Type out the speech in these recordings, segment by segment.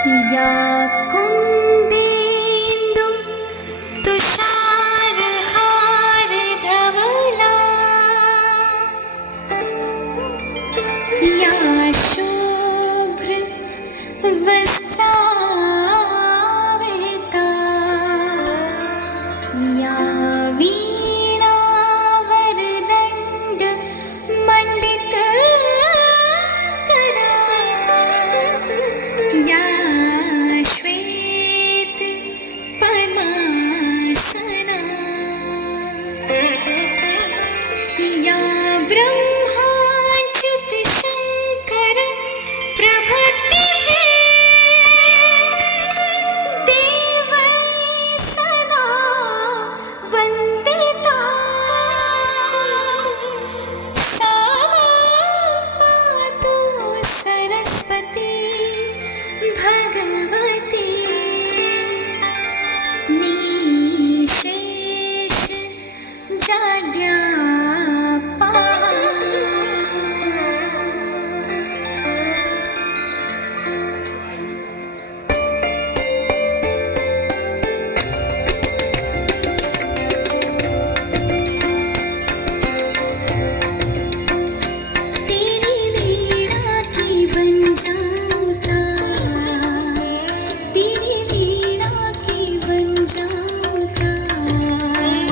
या कुन्देन्दु तुषारहार धवला या शुभ्र वस्त्रावृता या वीणावरदण्ड मण्डितकरा या श्वेत पद्मासना या ब्रह्माच्युत शङ्कर प्रभृतिभिः देवैः सदा वन्दिता सा पातु सरस्वती भगवती निशेष जाड्यापा तेरी वीणा की बन जाऊं तार, तेरी वीणा की बन जाऊं तार,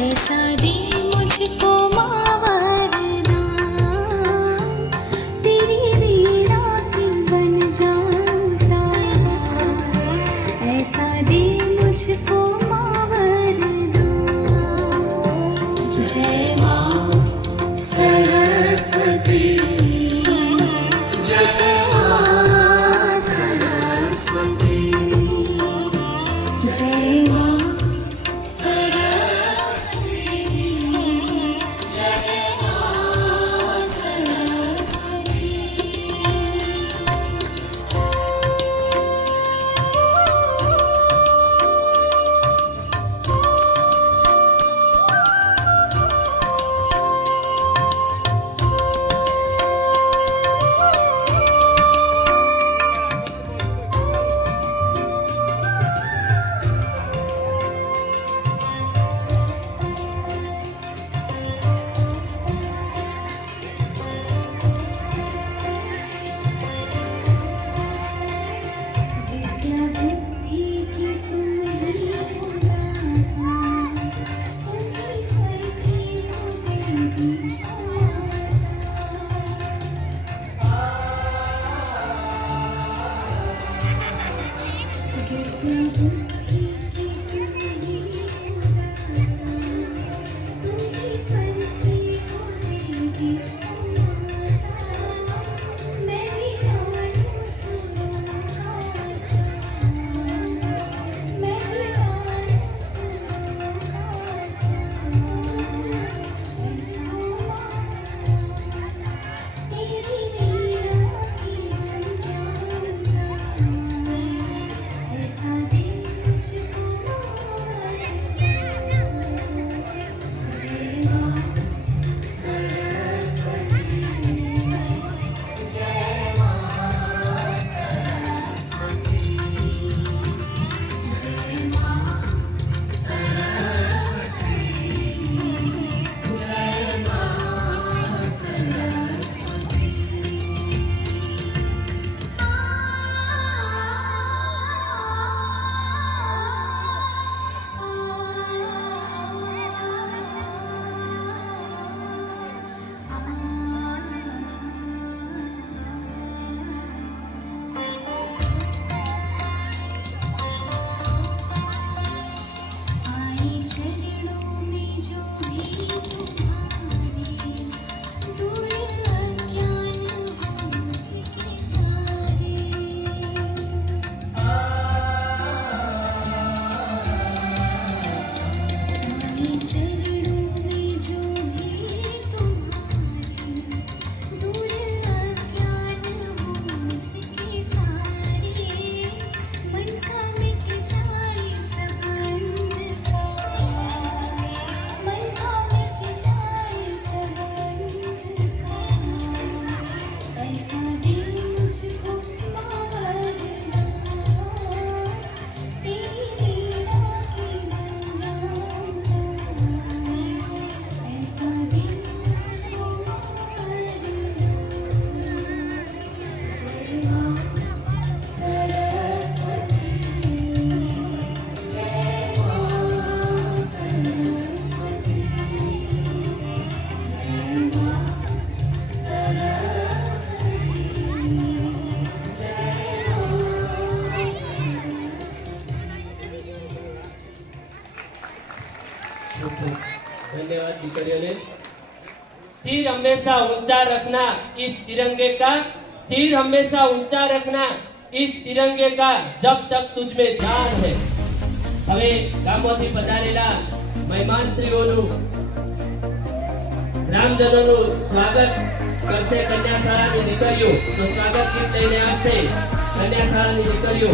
ऐसा दे मुझको मावरना, तेरी वीणा की बन जाऊं तार, ऐसा दे मुझको मावरना। जय माँ सरस्वती, जय माँ सरस्वती, जय माँ सरस्वती, जय माँ सरस्वती। विद्या बुद्धि की तुम ही हो दाता, तुम ही स्वर की हो देवी हो माता। विद्या बुद्धि की तुम ही हो दाता, तुम ही स्वर की हो देवी हो माता। मैं भी जानूं सुनूं का सार, मैं भी जानूं सुनूं का सार। ऐसा तेरी वीणा की बन जाऊं तार, ऐसा दे दीकरियों ने। सिर हमेशा ऊंचा रखना इस तिरंगे का, सिर हमेशा ऊंचा रखना इस तिरंगे का, जब तक तुझमें जान है। હવે ગામોથી પધારેલા મહેમાનશ્રીઓનું ગ્રામજનોનું સ્વાગત કરશે કન્યાશાળાની દીકરીઓ. તો સ્વાગત ગીત લઈને આવશે કન્યાશાળાની દીકરીઓ.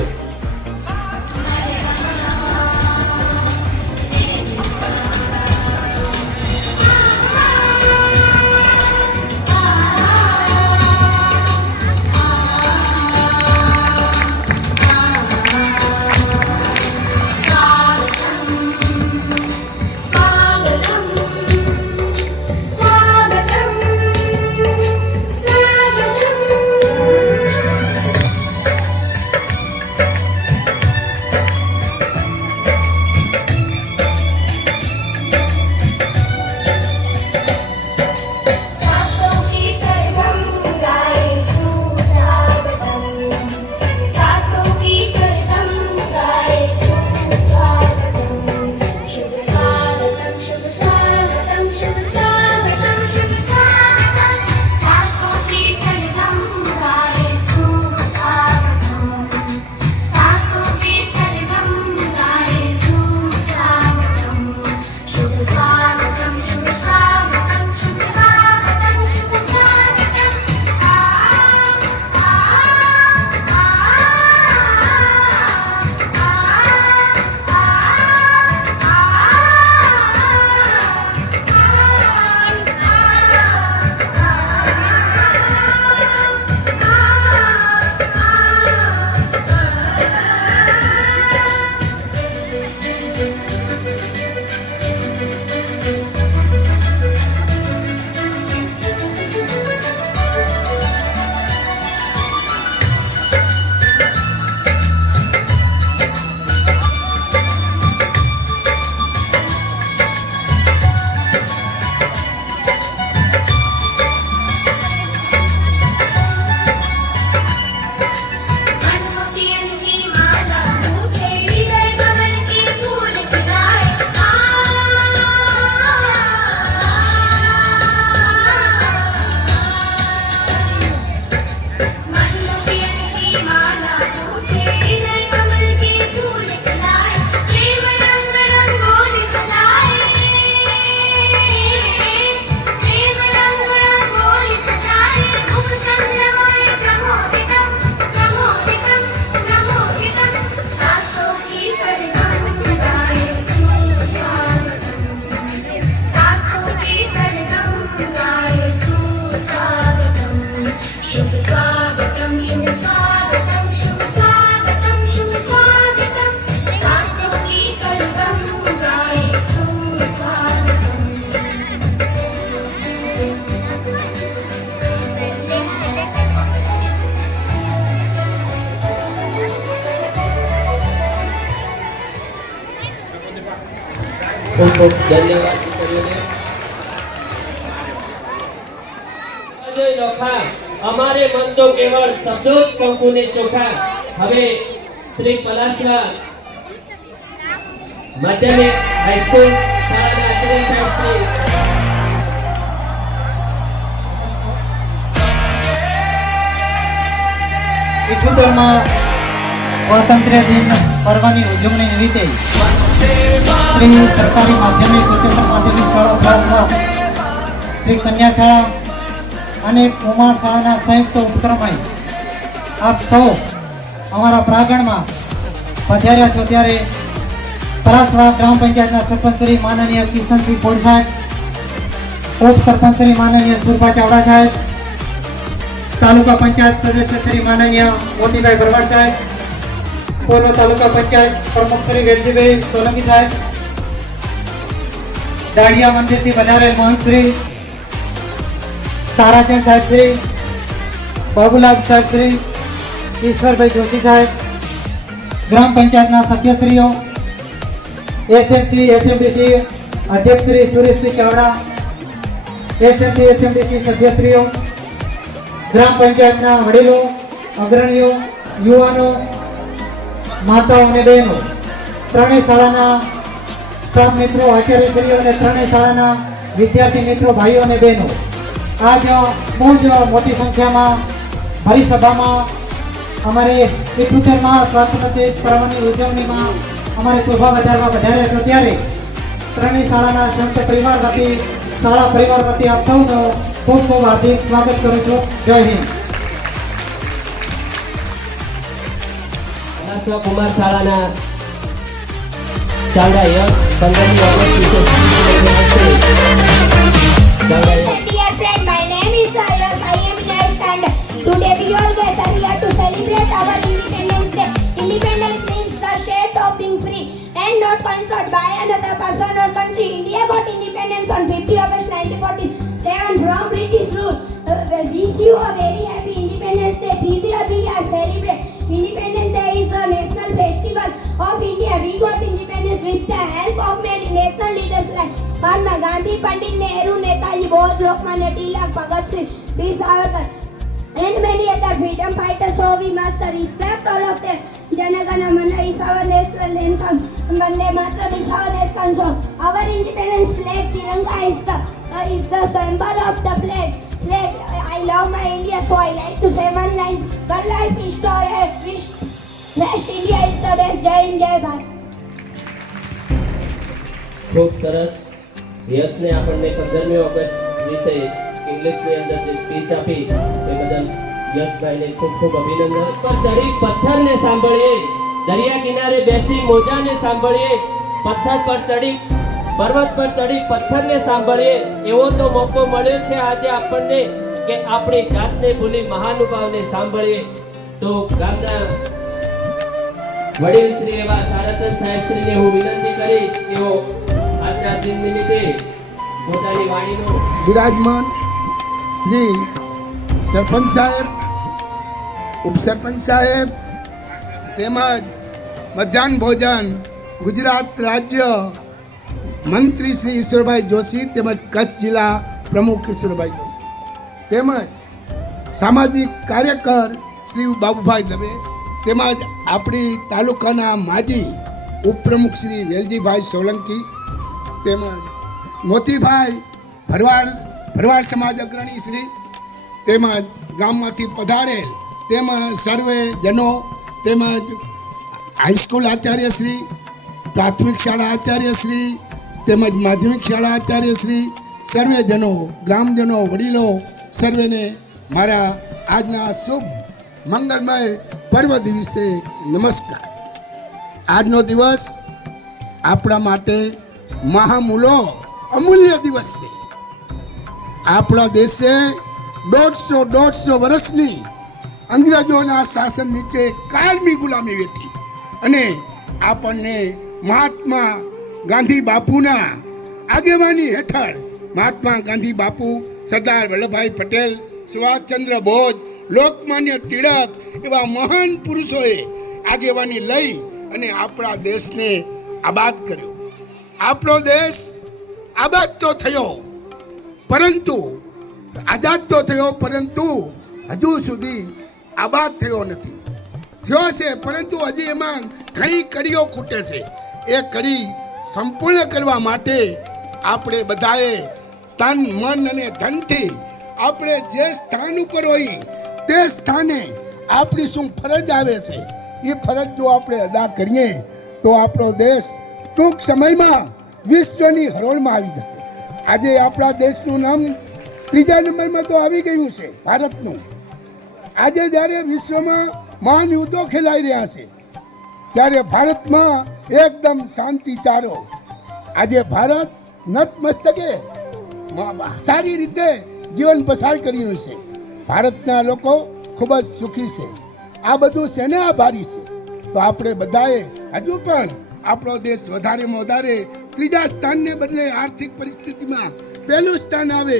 ખૂબ ખૂબ ધન્યવાદ દીકરીઓને. અજય લોખા, અમારે મન તો કેવળ સફેદ કંકુને ચોખા. હવે શ્રી પલાસરા માધ્યમિક હાઈસ્કૂલ શાળાના આચાર્ય સાહેબ શ્રી ઇઠ્ઠોતેરમાં સ્વાતંત્ર્ય દિન પર્વની ઉજવણી નિમિત્તે શ્રી સરકારી માધ્યમિક ઉચ્ચતર માધ્યમિક શાળા શ્રી કન્યા શાળા અને કુમાર શાળાના સંયુક્ત ઉપક્રમે આપ સૌ અમારા પ્રાંગણમાં પધાર્યા છો ત્યારે પલાસવા ગ્રામ પંચાયતના સરપંચ શ્રી માનનીય કિશનસિંહ ભોળ સાહેબ, ઉપ સરપંચ શ્રી માનનીય સુરભા ચાવડા સાહેબ, તાલુકા પંચાયત સદસ્ય શ્રી માનનીય મોતીભાઈ ભરવાડ સાહેબ, પૂર્વ તાલુકા પંચાયત પ્રમુખ શ્રી વેલજીભાઈ સોલંકી સાહેબ, દાડિયા મંદિરથી વધારેલ મહંતશ્રી તારાચંદ સાહેબ શ્રી, બાબુલાલ સાહેબ શ્રી, ઈશ્વરભાઈ જોશી સાહેબ, ગ્રામ પંચાયતના સભ્યશ્રીઓ, એસએમસી એસએમડીસી અધ્યક્ષ શ્રી સુરેશભાઈ ચાવડા, એસએમસી એસએમડીસી સભ્યશ્રીઓ, ગ્રામ પંચાયતના વડીલો, અગ્રણીઓ, યુવાનો, માતાઓ અને બહેનો, ત્રણેય શાળાના સ્ટાફ મિત્રો, આચાર્યશ્રીઓ અને ત્રણેય શાળાના વિદ્યાર્થી મિત્રો, ભાઈઓ અને બહેનો, આજ બહુ જ મોટી સંખ્યામાં ભરી સભામાં અમારે 78માં સ્વાતંત્ર્ય પર્વની ઉજવણીમાં અમારે શોભા વધારવા વધાર્યા છો, ત્યારે ત્રણેય શાળાના સંયુક્ત પરિવાર વતી, શાળા પરિવાર વતી આપ સૌનો ખૂબ ખૂબ હાર્દિક સ્વાગત કરું છું. જય હિન્દ. કુમાર શાળાના ચાંગા યશ 15મી ઓગસ્ટ વિશે ચાંગા યશ. Dear friend, my name is Sayas. I am 9th and today we all gather here to celebrate our Independence Day. Independence means the state of being free and not controlled by another person or country. India got independence on 50 August 1947 from British rule. Wish you a very happy Independence Day. This year we are celebrating. Independence Day is a national festival of India. We got independence with the help of many national leaders like Mahatma Gandhi, Pandit Nehru, Netaji Bose, Lokmanya Tilak, Bhagat Singh, Veer Savarkar, and many other freedom fighters. So we must respect all of them. Jana Gana Mana is our national anthem. Vande Mataram is our national song. Our independence flag, Tiranga, is the symbol of the flag. I love my India, so I like to say one line. One life is story. Best India is the best. Jai Hind, Jai Bharat. ખૂબ સરસ. યશને આપણને 15મી August વિશે ઇંગ્લિશની અંદર જે speech આપી એ બદલ યશભાઈને ખૂબ ખૂબ અભિનંદન. પર ચડી પથ્થરને સાંભળીએ, દરિયા કિનારે બેસી મોજાને સાંભળીએ, પથ્થર પર ચડી પર્વત પર ચડી પથ્થરને સાંભળીએ, એવો તો મોકો મળ્યો છે આજે આપણને કે આપણી જાતને ભૂલી મહાનુભાવને સાંભળીએ. તો ગામના વડીલ શ્રી એવા તારાચંદ સાહેબ શ્રીને હું વિનંતી કરીશ કે તેઓ આજના દિન નિમિત્તે પોતાની વાણીનો વિરાજમાન શ્રી સરપંચ સાહેબ, ઉપસરપંચ સાહેબ તેમજ મધ્યાહન ભોજન ગુજરાત રાજ્ય મંત્રી શ્રી ઈશ્વરભાઈ જોશી તેમજ કચ્છ જિલ્લા પ્રમુખ ઈશ્વરભાઈ જોશી તેમજ સામાજિક કાર્યકર શ્રી બાબુભાઈ દવે તેમજ આપણી તાલુકાના માજી ઉપપ્રમુખ શ્રી વેલજીભાઈ સોલંકી તેમજ મોતીભાઈ ભરવાડ સમાજ અગ્રણી શ્રી તેમજ ગામમાંથી પધારેલ તેમજ સર્વે જનો તેમજ હાઈસ્કૂલ આચાર્ય શ્રી, પ્રાથમિક શાળા આચાર્ય શ્રી તેમજ માધ્યમિક શાળા આચાર્ય શ્રી, સર્વે જનો, ગ્રામજનો, વડીલો સર્વેને મારા આજના શુભ મંગળમય પર્વ દિવસે નમસ્કાર. આજનો દિવસ આપણા માટે મહામૂલો અમૂલ્ય દિવસ છે. આપણા દેશે 150 વર્ષની અંગ્રેજોના શાસન નીચે કાયમી ગુલામી વેઠી અને આપણને મહાત્મા ગાંધી બાપુના આગેવાની હેઠળ મહાત્મા ગાંધી બાપુ, સરદાર વલ્લભભાઈ પટેલ, સુભાષચંદ્ર બોઝ, લોકમાન્ય તિલક એવા મહાન પુરુષોએ આગેવાની લઈ અને આપણા દેશને આબાદ કર્યો. આપણો દેશ આબાદ તો થયો પરંતુ આઝાદ તો થયો, પરંતુ હજુ સુધી આબાદ થયો નથી. થયો છે પરંતુ હજી એમાં ઘણી કડીઓ ખૂટે છે. એ કડી સંપૂર્ણ કરવા માટે આપણે બધાએ તન, મન અને ધનથી આપણે જે સ્થાન ઉપર હોય તે સ્થાને આપણી શું ફરજ આવે છે એ ફરજ જો આપણે અદા કરીએ તો આપણો દેશ ટૂંક સમયમાં વિશ્વની હરોળમાં આવી જશે. આજે આપણા દેશનું નામ 3જા નંબરમાં તો આવી ગયું છે, ભારતનું. આજે જ્યારે વિશ્વમાં મહાન યુદ્ધો ખેલાઈ રહ્યા છે ત્યારે ભારતમાં એકદમ શાંતિ ચારો. આજે ભારત નતમસ્તકે સારી રીતે જીવન પસાર કર્યું છે. ભારતના લોકો ખૂબ જ સુખી છે. આ બધું શેને આભારી છે? તો આપણે બધાએ હજુ પણ આપણો દેશ વધારેમાં વધારે 3જા સ્થાનને બદલે આર્થિક પરિસ્થિતિમાં 1લું સ્થાન આવે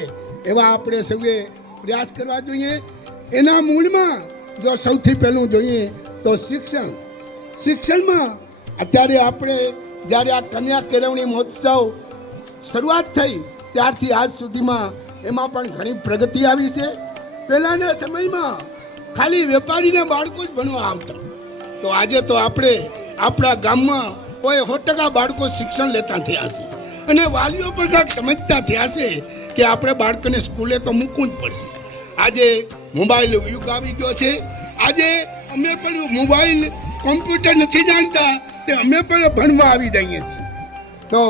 એવા આપણે સૌએ પ્રયાસ કરવા જોઈએ. એના મૂળમાં જો સૌથી પહેલું જોઈએ તો શિક્ષણ. શિક્ષણમાં અત્યારે આપણે જ્યારે આ કન્યા કેળવણી મહોત્સવ શરૂઆત થઈ ત્યારથી આજ સુધીમાં એમાં પણ ઘણી પ્રગતિ આવી છે. પહેલાંના સમયમાં ખાલી વેપારીના બાળકો જ ભણવા આવતા, તો આજે તો આપણે આપણા ગામમાં કોઈ 100% બાળકો શિક્ષણ લેતા થયા છે. અને વાલીઓ પણ કાંઈક સમજતા થયા છે કે આપણે બાળકોને સ્કૂલે તો મૂકવું જ પડશે. આજે મોબાઈલ યુગ આવી ગયો છે. આજે અમે પણ મોબાઈલ કોમ્પ્યુટર નથી જાણતા તે અમે પણ ભણવા આવી જઈએ છીએ. તો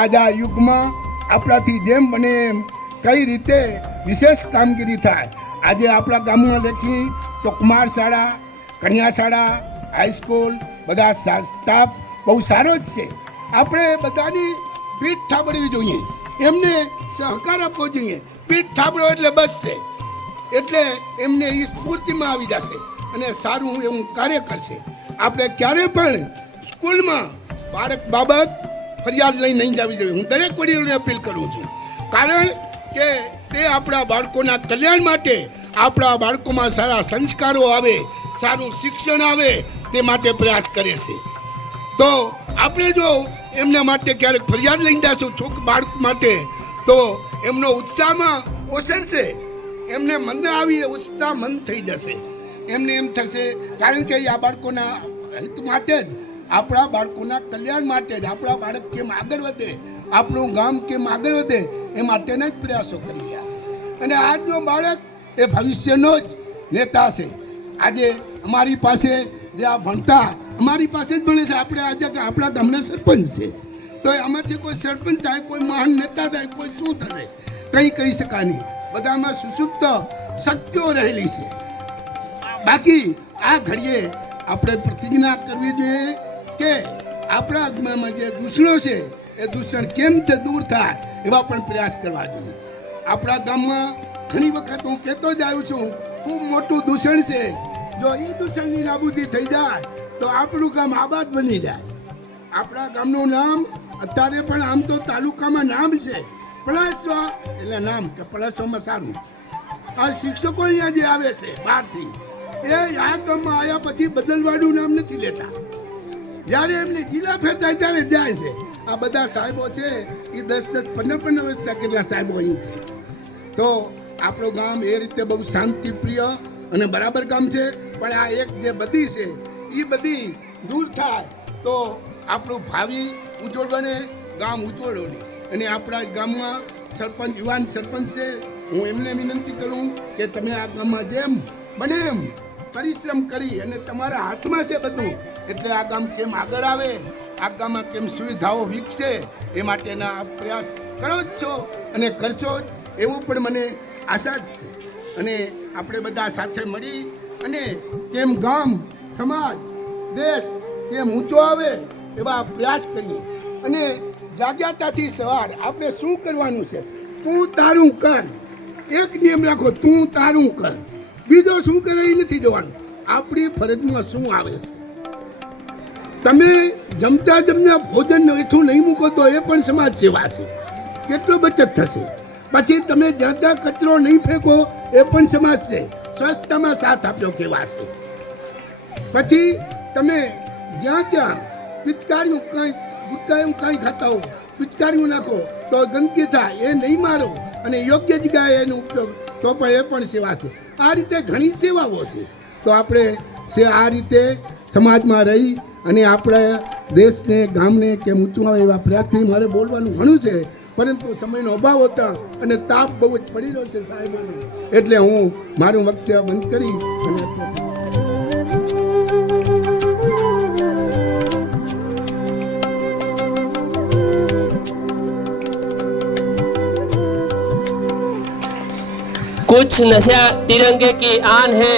આજ આ યુગમાં આપણાથી જેમ બને એમ કઈ રીતે વિશેષ કામગીરી થાય. આજે આપણા ગામમાં લખી તો કુમાર શાળા, કન્યા શાળા, હાઈસ્કૂલ બધા સ્ટાફ બહુ સારો જ છે. આપણે બધાની પીઠ થાબડવી જોઈએ, એમને સહકાર આપવો જોઈએ. પીઠ થાબડો એટલે બસ છે, એટલે એમને એ સ્ફૂર્તિમાં આવી જશે અને સારું એવું કાર્ય કરશે. આપણે ક્યારે પણ સ્કૂલમાં બાળક બાબત ફરિયાદ લઈ નહીં જવી જોઈએ. હું દરેક વડીલોને અપીલ કરું છું, કારણ કે તે આપણા બાળકોના કલ્યાણ માટે, આપણા બાળકોમાં સારા સંસ્કારો આવે, સારું શિક્ષણ આવે તે માટે પ્રયાસ કરે છે. તો આપણે જો એમના માટે ક્યારેક ફરિયાદ લઈને જશું બાળક માટે, તો એમનો ઉત્સાહમાં ઓસરશે, એમને મન આવી ઉત્સાહ મંદ થઈ જશે. એમને એમ થશે, કારણ કે આ બાળકોના હિત માટે જ, આપણા બાળકોના કલ્યાણ માટે જ, આપણા બાળક કેમ આગળ વધે, આપણું ગામ કેમ આગળ વધે એ માટેના જ પ્રયાસો કરી રહ્યા છે. અને આજનો બાળક એ ભવિષ્યનો જ નેતા છે. આજે અમારી પાસે જે આ ભણતા અમારી પાસે જ ભણે છે. આપણે આજે આપણા ગામના સરપંચ છે, તો આમાંથી કોઈ સરપંચ થાય, કોઈ મહાન નેતા થાય, કોઈ શું થશે કંઈ કહી શકાય નહીં. બધામાં સુસુપ્ત શક્તિઓ રહેલી છે. બાકી આ ઘડીએ આપણે પ્રતિજ્ઞા કરવી જોઈએ કે આપણા ગામમાં જે દૂષણો છે એ દૂષણ કેમ તે દૂર થાય એવા પણ પ્રયાસ કરવા જોઈએ. આપણા ગામમાં ઘણી વખત હું કહેતો જ આવ્યો છું, ખૂબ મોટું દૂષણ છે. જો એ દૂષણની નાબૂદી થઈ જાય તો આપણું ગામ આબાદ બની જાય. આપણા ગામનું નામ અત્યારે પણ આમ તો તાલુકામાં નામ છે પલાસવા, એટલે નામ કે પલાસવામાં સારું. આ શિક્ષકો અહીંયા જે આવે છે બહારથી, એ આ ગામમાં આવ્યા પછી બદલવાનું નામ નથી લેતા. જ્યારે એમને જિલ્લા ફેર થાય ત્યારે જાય છે. આ બધા સાહેબો છે એ 10-15 વર્ષના કેટલા સાહેબો અહીં છે. તો આપણું ગામ એ રીતે બહુ શાંતિપ્રિય અને બરાબર ગામ છે. પણ આ એક જે બધી છે એ બધી દૂર થાય તો આપણું ભાવિ ઉજ્જવળ બને, ગામ ઉજ્જવળ બને. અને આપણા ગામમાં સરપંચ, યુવાન સરપંચ છે, હું એમને વિનંતી કરું કે તમે આ ગામમાં જેમ બને એમ પરિશ્રમ કરી અને તમારા હાથમાં છે બધું, એટલે આ ગામ કેમ આગળ આવે, આ ગામમાં કેમ સુવિધાઓ વિકસે એ માટેના પ્રયાસ કરો જ છો અને કરશો જ એવું પણ મને આશા જ છે. અને આપણે બધા સાથે મળી અને કેમ ગામ, સમાજ, દેશ કેમ ઊંચો આવે એવા પ્રયાસ કરીએ. અને જાગ્યાતાથી સવાર આપણે શું કરવાનું છે, તું તારું કર. એક નિયમ રાખો, તું તારું કર, બીજો શું કરે એ નથી જોવાનું. આપણી ફરજમાં શું આવે છે. તમે જમતા ભોજન એઠું નહીં મૂકો તો એ પણ સમાજ સેવા છે, કેટલો બચત થશે. પછી તમે જ્યાં ત્યાં કચરો નહીં ફેંકો એ પણ સમાજ છે, સ્વચ્છતામાં સાથ આપ્યો કેવા છે. પછી તમે જ્યાં ત્યાં પિચકારીઓ કંઈ ગુટકા એવું કંઈ ખાતા હો, પિચકારીઓ નાખો તો ગંદકી થાય, એ નહીં મારો અને યોગ્ય જગ્યાએ એનો ઉપયોગ, તો પણ એ પણ સેવા છે. આ રીતે ઘણી સેવાઓ છે. તો આપણે આ રીતે સમાજમાં રહી અને આપણા દેશને, ગામને કેમ ઊંચું આવે એવા પ્રયાસ કરી. મારે બોલવાનું ઘણું છે, પરંતુ સમયનો અભાવ હતો અને તાપ બહુ જ પડી રહ્યો છે સાહેબોને, એટલે હું મારું વક્તવ્ય બંધ કરી અને कुछ नशा तिरंगे की आन है,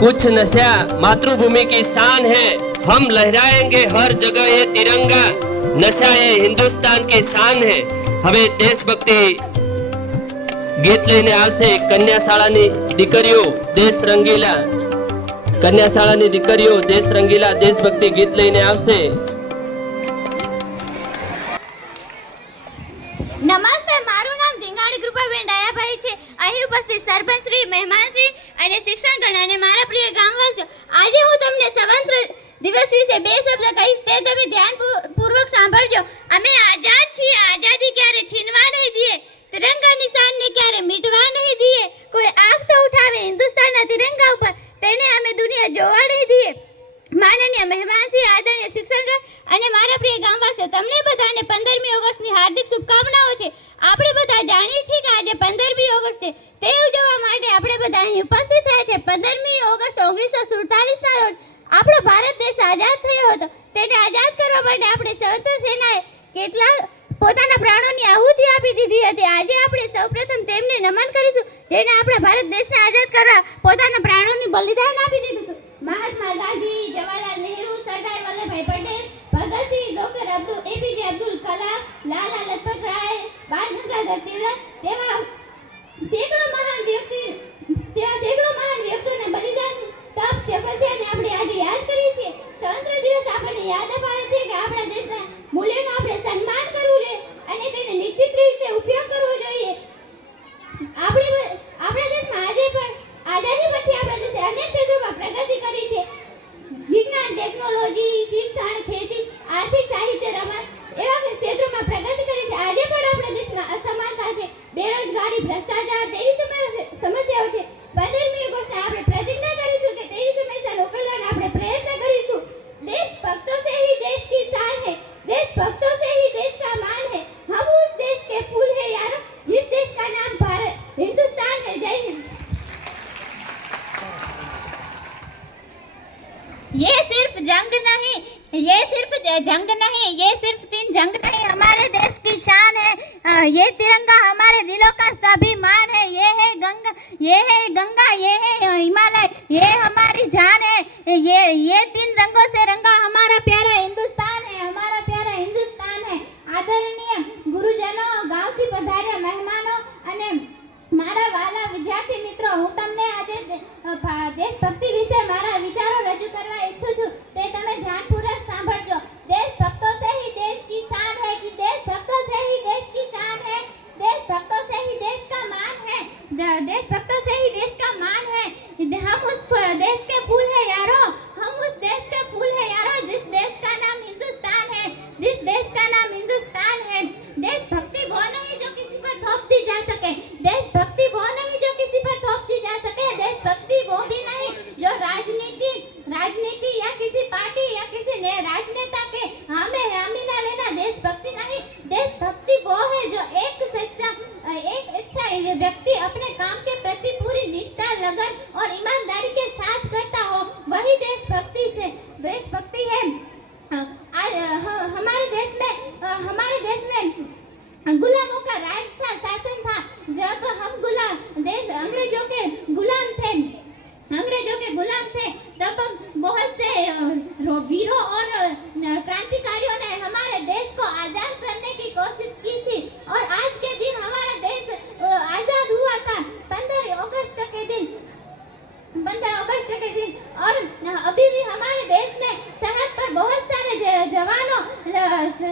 कुछ नशा मातृभूमि की शान है. हम लहराएंगे हर जगह ये तिरंगा, नशा ये हिंदुस्तान की शान है. હવે દેશભક્તિ ગીત લઈને આવશે કન્યા શાળાની દીકરીઓ દેશ રંગીલા. કન્યા શાળાની દીકરીઓ દેશ રંગીલા દેશભક્તિ ગીત લઈને આવશે. નમસ્તે, મારું નામ ધીંગાણી કૃપાબેન ડાયાભાઈ છે. અહીં ઉપસ્થિત સરપંચ શ્રી, મહેમાનશ્રી અને શિક્ષણગણ અને મારા પ્રિય ગામવાસીઓ, આજે હું તમને સ્વતંત્ર દિવસ વિશે 2 શબ્દ કહીશ, તે તમે ધ્યાનપૂર્વક સાંભળજો. અમે આઝાદ છીએ, આઝાદી ક્યારે છીનવા નહીં દઈએ, तिरंगा निशान ने क्यारे मिटवा नहीं दिए. कोई आंख तो उठावे हिंदुस्तान ना तिरंगा ऊपर, तेने हमें दुनिया जोवा नहीं दिए. માનનીય મહેમાનશ્રી, આદરણીય શિક્ષકગણ અને મારા પ્રિય ગામવાસીઓ, તમને બધાને 15મી ઓગસ્ટની હાર્દિક શુભકામનાઓ છે. આપણે બધા જાણીએ છીએ કે આજે 15મી ઓગસ્ટ છે. તે ઉજવવા માટે આપણે બધા અહીં ઉપસ્થિત થયા છે. 15મી ઓગસ્ટ 1947ના રોજ આપણો ભારત દેશ આઝાદ થયો હતો. તેને આઝાદ કરવા માટે આપણે સ્વતંત્ર સેનાએ કેટલા પોતાના પ્રાણોની આહુતિ આપી દીધી હતી. આજે આપણે સૌપ્રથમ તેમને નમન કરીશું જેને આપણા ભારત દેશને આઝાદ કરવા પોતાના પ્રાણોની બલિદાન આપી દીધું હતું. મહાત્મા ગાંધી, જવાહરલાલ નહેરુ, સરદાર વલ્લભભાઈ પટેલ, ભગતસિંહ, ડોક્ટર એપીજે અબ્દુલ કલામ, લાલા લજપત રાય, બાળ ગંગાધર તિલક તેવા સેંકડો મહાન વ્યક્તિઓના બલિદાન, તપ, તપસ્યાને આપણે આજે યાદ કરીએ છીએ. સ્વતંત્ર દિવસ આપણને યાદ અપાવે છે કે આપણા દેશના મૂલ્યોનું આપણે સન્માન કરવું જોઈએ અને તેને નિશ્ચિત રીતે ઉપયોગ કરવો જોઈએ. આપણા દેશમાં આજે પણ આઝાદી પછી આપણા દેશે અનેક ક્ષેત્રોમાં પ્રગતિ કરી છે. વિજ્ઞાન, ટેકનોલોજી, શિક્ષણ, ખેતી, આર્થિક, સાહિત્ય, રમત એવા ક્ષેત્રોમાં પ્રગતિ કરી છે. આજે પણ આપણા દેશમાં અસમાનતા છે, બેરોજગારી, ભ્રષ્ટાચાર તેવી સમસ્યાઓ છે. 15મી ઓગસ્ટે આપણે પ્રતિજ્ઞા કરીશું કે તેવી સમસ્યાનો ઉકેલવાના આપણે પ્રયત્ન કરીશું. देश भक्तों से ही देश की शान है, देश भक्तों से ही देश का मान है. हम उस देश के फूल है यारो, जिस देश का नाम भारत हिंदुस्तान है. जय हिंद. ये सिर्फ जंग नहीं, ये सिर्फ जंग नहीं, ये सिर्फ 3 जंग नहीं, हमारे देश की शान है. ये तिरंगा हमारे दिलों का स्वाभिमान है. ये है गंगा, ये है हिमालय, ये हमारी जान है. ये 3 रंगों से रंगा हमारा प्यारा हिंदुस्तान है, हमारा प्यारा हिंदुस्तान है. आदरणीय गुरुजनों, गांवથી પધાર્યા મહેમાનો અને મારા વાલા વિદ્યાર્થી મિત્રો, હું તમને આજે દેશભક્તિ વિશે મારા વિચારો રજૂ કરવા ઈચ્છું છું. તે તમે ધ્યાનપૂર્વક સાંભળજો. देश भक्तों से ही देश की शान है कि देश भक्तों से ही देश की शान है. देश भक्तों से ही देश का मान है. देश भक्तों से ही देश का मान है. हम उस देश के फूल है यारो, हम उस देश के फूल है यारो, जिस देश का नाम हिंदुस्तान है, जिस देश का नाम हिंदुस्तान है. देशभक्ति वो नहीं जो किसी पर थोप दी जा सके, देशभक्ति वो नहीं जो किसी पर थोप दी जा सके. देशभक्ति वो भी नहीं जो राजनीति या किसी पार्टी या किसी राजनेता के हमें हामी ना लेना. देशभक्ति नहीं, देशभक्ति वो है जो एक अच्छा व्यक्ति अपने काम के प्रति पूरी निष्ठा, लगन और ईमानदारी के साथ करता हो, वही देशभक्ति है. हमारे देश में गुलामों का राज था, शासन था. जब हम अंग्रेजों के गुलाम थे तब बहुत से वीरों और क्रांतिकारियों ने हमारे देश को आजाद करने की कोशिश की थी. और आज के दिन हमारा देश आजाद हुआ था 15 अगस्त के दिन. और अभी भी हमारे देश में सरहद पर बहुत सारे जवानों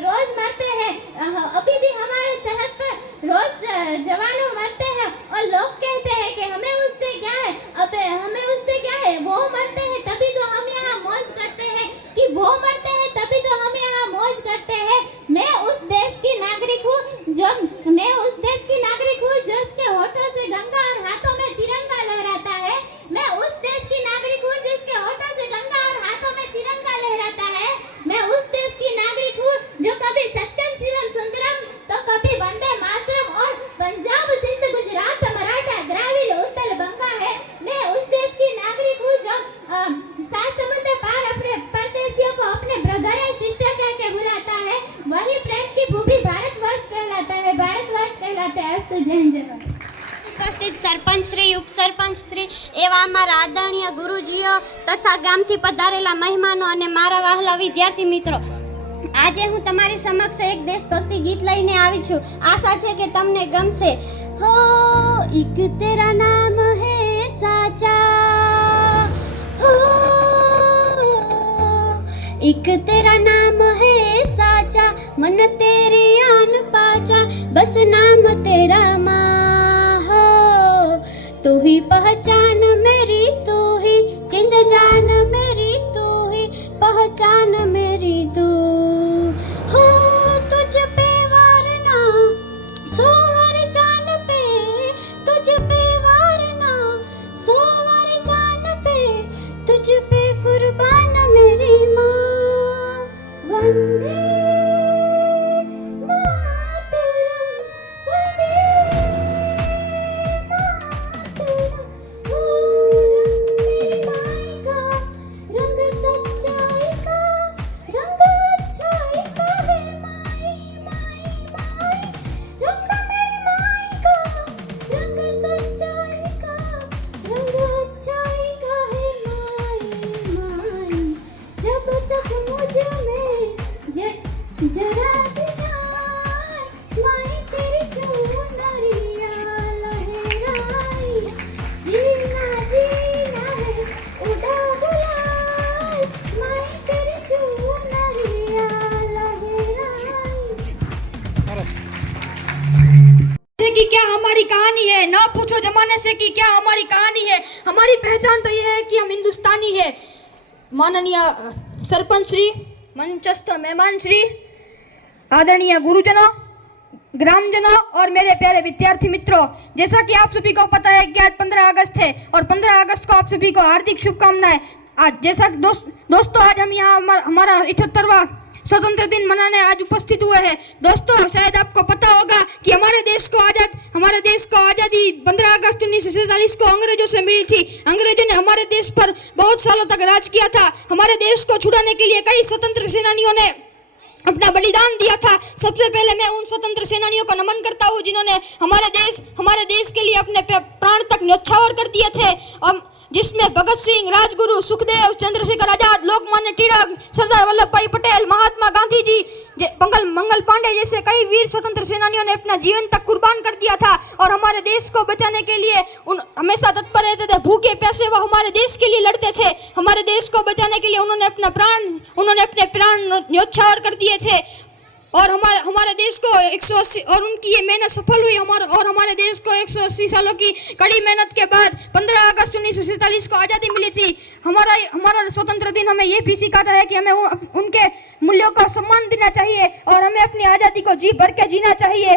रोज मरते हैं. अभी भी हमारे सरहद पर रोज जवानों मरते हैं और लोग कहते हैं कि हमें उससे क्या है, वो मरते हैं तभी तो हम यहाँ मौज करते हैं, कि वो मरते हैं तभी तो हम यहाँ मौज करते हैं. मैं उस देश की नागरिक हूँ जिसके होठों से गंगा और हाथों में तिरंगा लहराता है. मैं उस देश की नागरिक हूँ जिसके होठों से गंगा और हाथों में तिरंगा लहराता है. मैं उस देश की नागरिक हूँ जो कभी सत्यम शिवम सुंदरम तो कभी वंदे मातरम और पंजाब, सिंध, गुजरात, मराठा, द्राविड़, उत्कल, बंगा है. मैं उस देश की नागरिक हूँ जो 7 समुद्र पार अपने परदेशियों को अपने ब्रदर या सिस्टर कहकर बुलाता है. वही प्रेम की भूमि भारतवर्ष कहलाता है. अस्तु. जय हिंद, जय भारत. ઉપસ્થિત સરપંચશ્રી, ઉપસરપંચશ્રી એવા અમારા આદરણીય ગુરુજીઓ તથા ગામથી પધારેલા મહેમાનો અને મારા વહાલા વિદ્યાર્થી મિત્રો, આજે હું તમારી સમક્ષ એક દેશભક્તિ ગીત લઈને આવી છું. આશા છે કે તમને ગમશે. હો એક તેરા નામ હે સાચા, હો એક તેરા નામ હે સાચા, मन तेरी आन पाचा, बस नाम तेरा माँ हो. तू ही पहचान मेरी, तू ही जिंद जान मेरी, तू ही पहचान मेरी तू हो. तुझ पे वारना सोवर जान पे, तुझ पे वारना सोवर जान पे, तुझ पे कुर्बान मेरी कि क्या हमारी कहानी है, ना पूछो जमाने से कि क्या हमारी कहानी है। हमारी पहचान तो यह है कि हम हिंदुस्तानी है। माननीय सरपंच श्री, मंचस्थ मेहमान श्री, आदरणीय गुरुजनों, ग्रामजनों और मेरे प्यारे विद्यार्थी मित्रों, जैसा कि आप सभी को पता है कि आज 15 अगस्त है और 15 अगस्त को आप सभी को हार्दिक शुभकामनाएं। आज जैसा दोस्तों आज हम यहाँ हमारा 78वां स्वतंत्र दिन मनाने आज उपस्थित हुए हैं। दोस्तों शायद आपको पता होगा कि हमारे देश को आज़ादी 15 अगस्त 1947 को अंग्रेजों से मिली थी। अंग्रेजों ने हमारे देश पर बहुत सालों तक राज किया था। हमारे देश को छुड़ाने के लिए कई स्वतंत्र सेनानियों ने अपना बलिदान दिया था। सबसे पहले मैं उन स्वतंत्र सेनानियों को नमन करता हूँ जिन्होंने हमारे देश के लिए अपने प्राण तक न्यौछावर कर दिए थे, जिसमें भगत सिंह, राजगुरु, सुखदेव, चंद्रशेखर आजाद, लोकमान्य तिलक, सरदार वल्लभ भाई पटेल, महात्मा गांधी जी, मंगल पांडे जैसे कई वीर स्वतंत्र सेनानियों ने अपना जीवन तक कुर्बान कर दिया था और हमारे देश को बचाने के लिए हमेशा तत्पर रहते थे। भूखे प्यासे वो हमारे देश के लिए लड़ते थे। हमारे देश को बचाने के लिए उन्होंने अपने प्राण न्यौछावर कर दिए थे और हमारे देश को 180 और उनकी ये मेहनत सफल हुई। हमारे देश को 180 सालों की कड़ी मेहनत के बाद 15 अगस्त 1947 को आज़ादी मिली थी। हमारा स्वतंत्र दिन हमें ये भी सिखाता है कि हमें उनके मूल्यों का सम्मान देना चाहिए और हमें अपनी आज़ादी को जी भर के जीना चाहिए।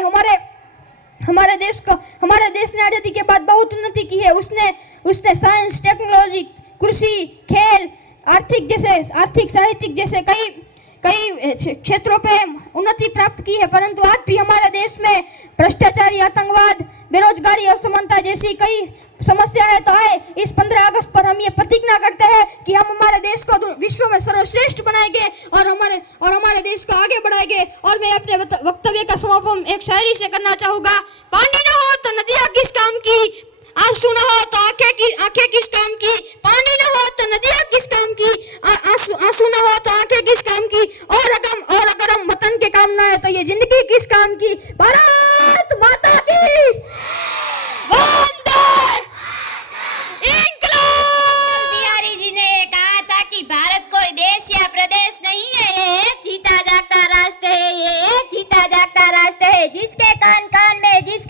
हमारे देश ने आज़ादी के बाद बहुत उन्नति की है। उसने साइंस, टेक्नोलॉजी, कृषि, खेल, आर्थिक साहित्यिक जैसे कई क्षेत्रों पे उन्नति प्राप्त की है, परंतु आज भी हमारे देश में भ्रष्टाचारी, आतंकवाद, बेरोजगारी, असमानता जैसी कई समस्या है। तो आए इस 15 अगस्त पर हम ये प्रतिज्ञा करते हैं कि हम हमारे देश को विश्व में सर्वश्रेष्ठ बनाएंगे और हमारे देश को आगे बढ़ाएंगे। और मैं अपने वक्तव्य का समापन एक शायरी से करना चाहूँगा। पानी न हो तो नदियाँ किस काम की, आंसू न हो तो आंखें किस काम की, पानी न हो तो नदियाँ किस काम की, आंसू न हो तो आंखें किस काम की, और अगर हम वतन के काम न है तो ये जिंदगी किस काम की। भारत माता की वंदे इंकलाब। बिहारी जी ने कहा था कि भारत कोई देश या प्रदेश नहीं है, ये एक जीता जागता राष्ट्र है, ये एक जीता जागता राष्ट्र है, जिसके कान कान में देश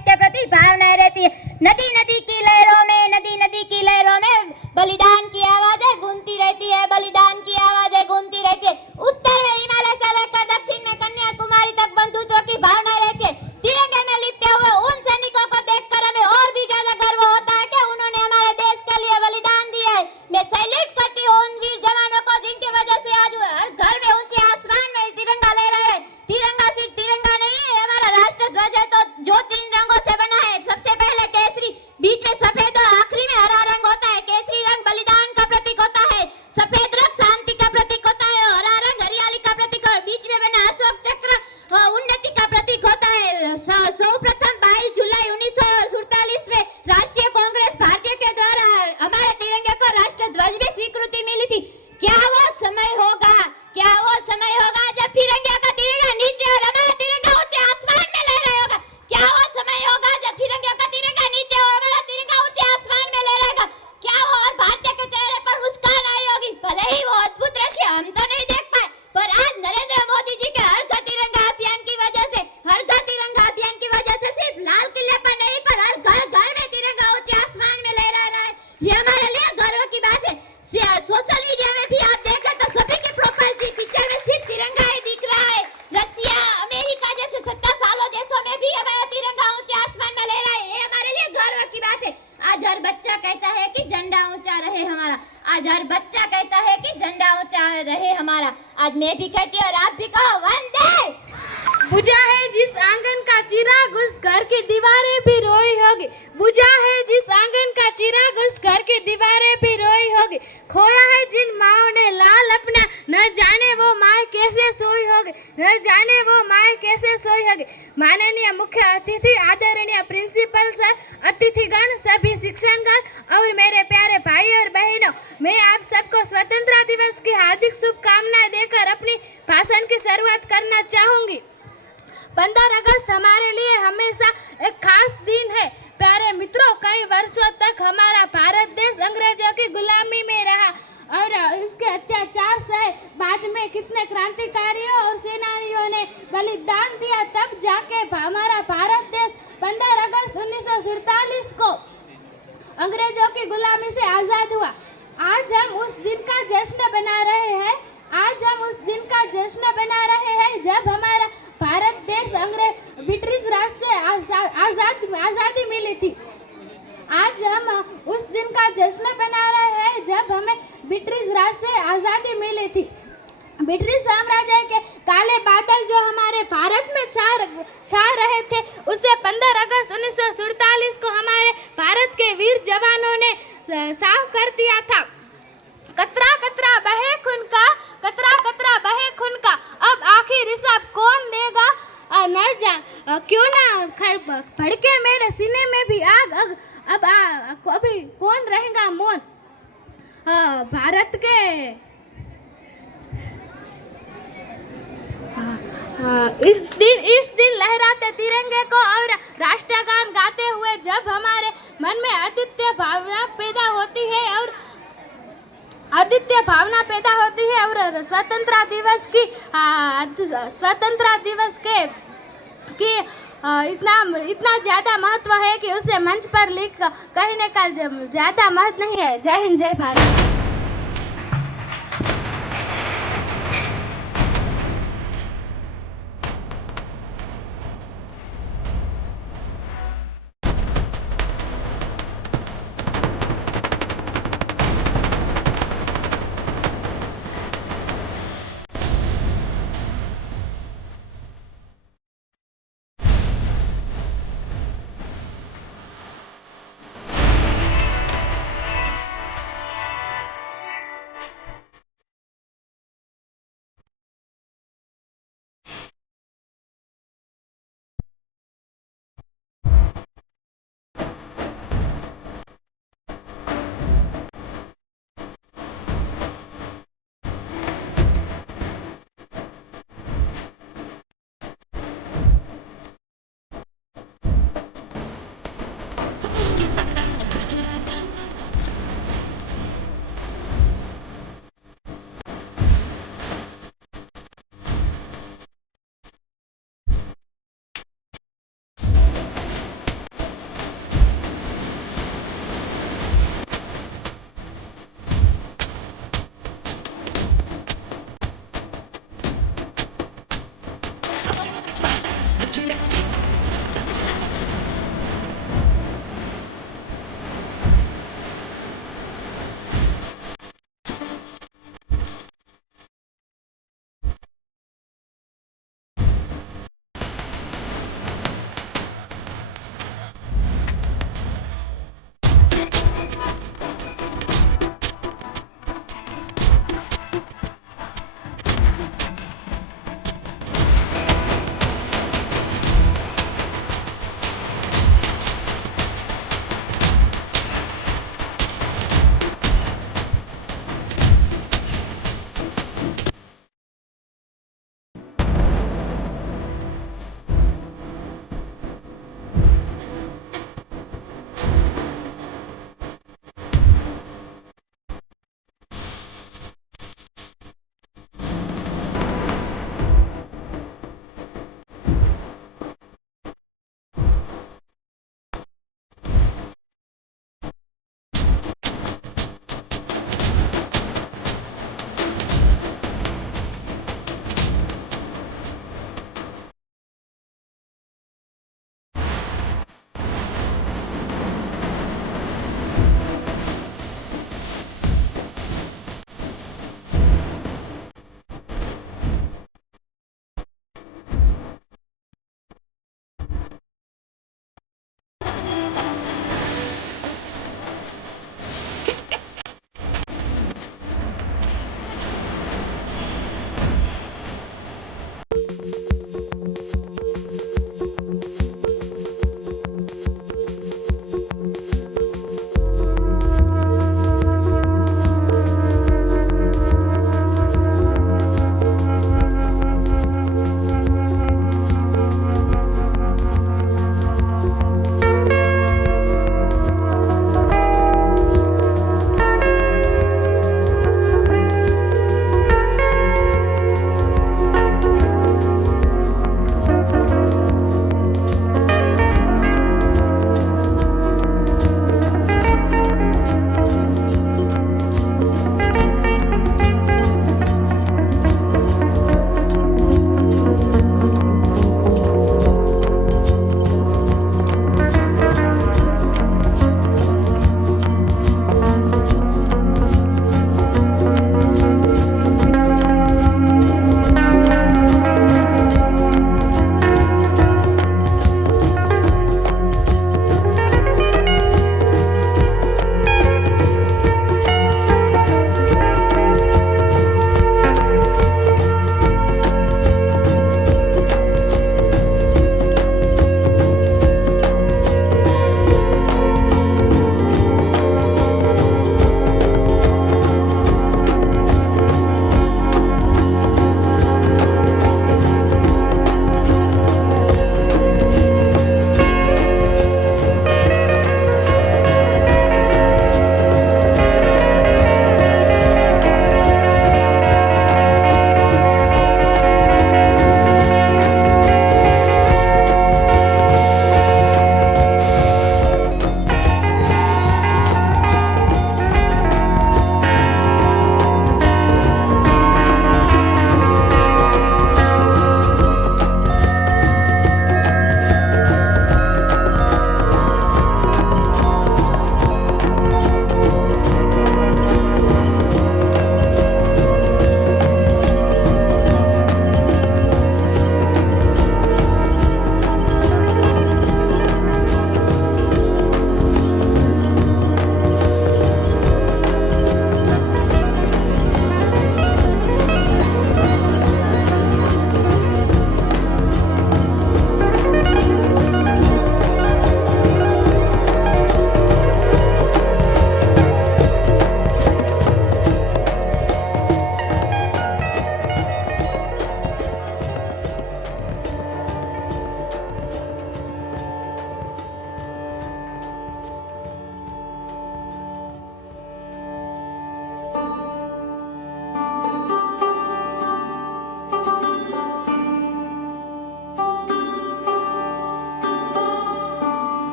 के प्रति भावनाएं रहती है। नदी नदी की लहरों में बलिदान की आवाजें गूंजती रहती है, बलिदान की आवाजें गूंजती रहती है। उत्तर में हिमालय से लेकर दक्षिण में कन्याकुमारी तक बंधुत्व की भावना रहती है। तिरंगे में लिपटे हुए उन सैनिकों को देखकर हमें और भी ज्यादा गर्व होता है कि उन्होंने हमारे देश के लिए बलिदान दिया है। मैं सैल्यूट करती हूँ उन वीर जवानों को जिनकी वजह से आज हर घर में ऊंचे आसमान में तिरंगा लहरा है। तिरंगा सिर्फ तिरंगा नहीं है, हमारा राष्ट्र ध्वज है तो जो 3 रंगों से बना है। सबसे पहले केसरी, बीच में सफेद और आखिरी में हरा रंग होता है। केसरी रंग बलिदान का प्रतीक होता है, सफेद रंग शांति का प्रतीक होता है, और हरा रंग हरियाली का प्रतीक और बीच में बना अशोक चक्र उन्नति का प्रतीक होता है। सर्वप्रथम 22 जुलाई 1947 में राष्ट्रीय कांग्रेस भारतीय के द्वारा हमारे तिरंगे को राष्ट्र ध्वज में स्वीकृति मिली थी। क्या वो समय होगा जब तिरंगे का तिरंगा नीचे और हमारा तिरंगा ऊंचे आसमान में लहरा होगा? क्या वो समय होगा जब तिरंगे का तिरंगा नीचे और हमारा तिरंगा ऊंचे आसमान में लहराएगा? क्या वो और भारतीय के चेहरे पर मुस्कान आई होगी? भले ही वो अद्भुत दृश्य हम तो नहीं देख पाए, पर आज नरेंद्र मोदी जी के हर घर तिरंगा अभियान की वजह से सिर्फ लाल किले पर नहीं पर हर घर में तिरंगा ऊंचे आसमान में लहरा रहा है। ये हमारे लिए गर्व की बात है। सोशल मीडिया में भी आप देखें तो सभी के प्रोफाइल पिक्चर में सिर्फ तिरंगा ही दिख रहा है। रसिया, अमेरिका जैसे 70 सालों देशों में भी हमारा तिरंगा ऊंचे आसमान में लहरा है। ये हमारे लिए गर्व की बात है। आज हर बच्चा कहता है कि झंडा ऊंचा रहे हमारा। आज हर बच्चा कहता है कि झंडा ऊंचा रहे हमारा। आज मैं भी कहती हूँ और आप भी कहो वंदे। बुझा है जिस आंगन का चिराग उस घर की दीवारें भी रोई होगी। बुझा है जिस आंगन का चिराग उस घर की दीवारें भी रोई होगी। खोया है जिन माओ ने लाल अपना, न जाने वो माँ कैसे सोई होगी, न जाने वो माँ कैसे सोई होगी। माननीय मुख्य अतिथि, आदरणीय प्रिंसिपल सर, अतिथिगण, सभी शिक्षकगण और मेरे प्यारे भाई और बहनों, मैं आप सबको स्वतंत्रता दिवस की हार्दिक शुभकामनाएं देकर अपनी भाषण की शुरुआत करना चाहूंगी। 15 अगस्त हमारे लिए हमेशा एक खास दिन है। प्यारे मित्रों, कई वर्षों तक हमारा भारत देश अंग्रेजों की गुलामी में रहा और इसके अत्याचार सहे। बाद में कितने क्रांतिकारियों और सेनानियों ने बलिदान दिया, तब जाके हमारा भारत अंग्रेजों की गुलामी से आज़ाद हुआ। आज हम उस दिन का जश्न बना रहे हैं। आज हम उस दिन का जश्न बना रहे हैं जब हमारा भारत देश ब्रिटिश राज से आज़ादी मिली थी। आज हम उस दिन का जश्न बना रहे हैं जब हमें ब्रिटिश राज से आज़ादी मिली थी। ब्रिटिश साम्राज्य के काले बादल जो हमारे भारत में छा रहे थे, उसे 15 अगस्त 1947 को हमारे भारत के वीर जवानों ने साफ कर दिया था। कतरा कतरा बहे खून का, कतरा कतरा बहे खून का, अब आखिर हिसाब कौन देगा न जा, क्यों ना भड़के मेरे सीने में भी आग, अब अभी कौन रहेगा मौन। भारत के इस दिन लहराते तिरंगे को और राष्ट्रगान गाते हुए जब हमारे मन में आदित्य भावना पैदा होती है और स्वतंत्रता दिवस के इतना ज़्यादा महत्व है कि उसे मंच पर लिख कहने का ज़्यादा महत्व नहीं है। जय हिंद, जय भारत।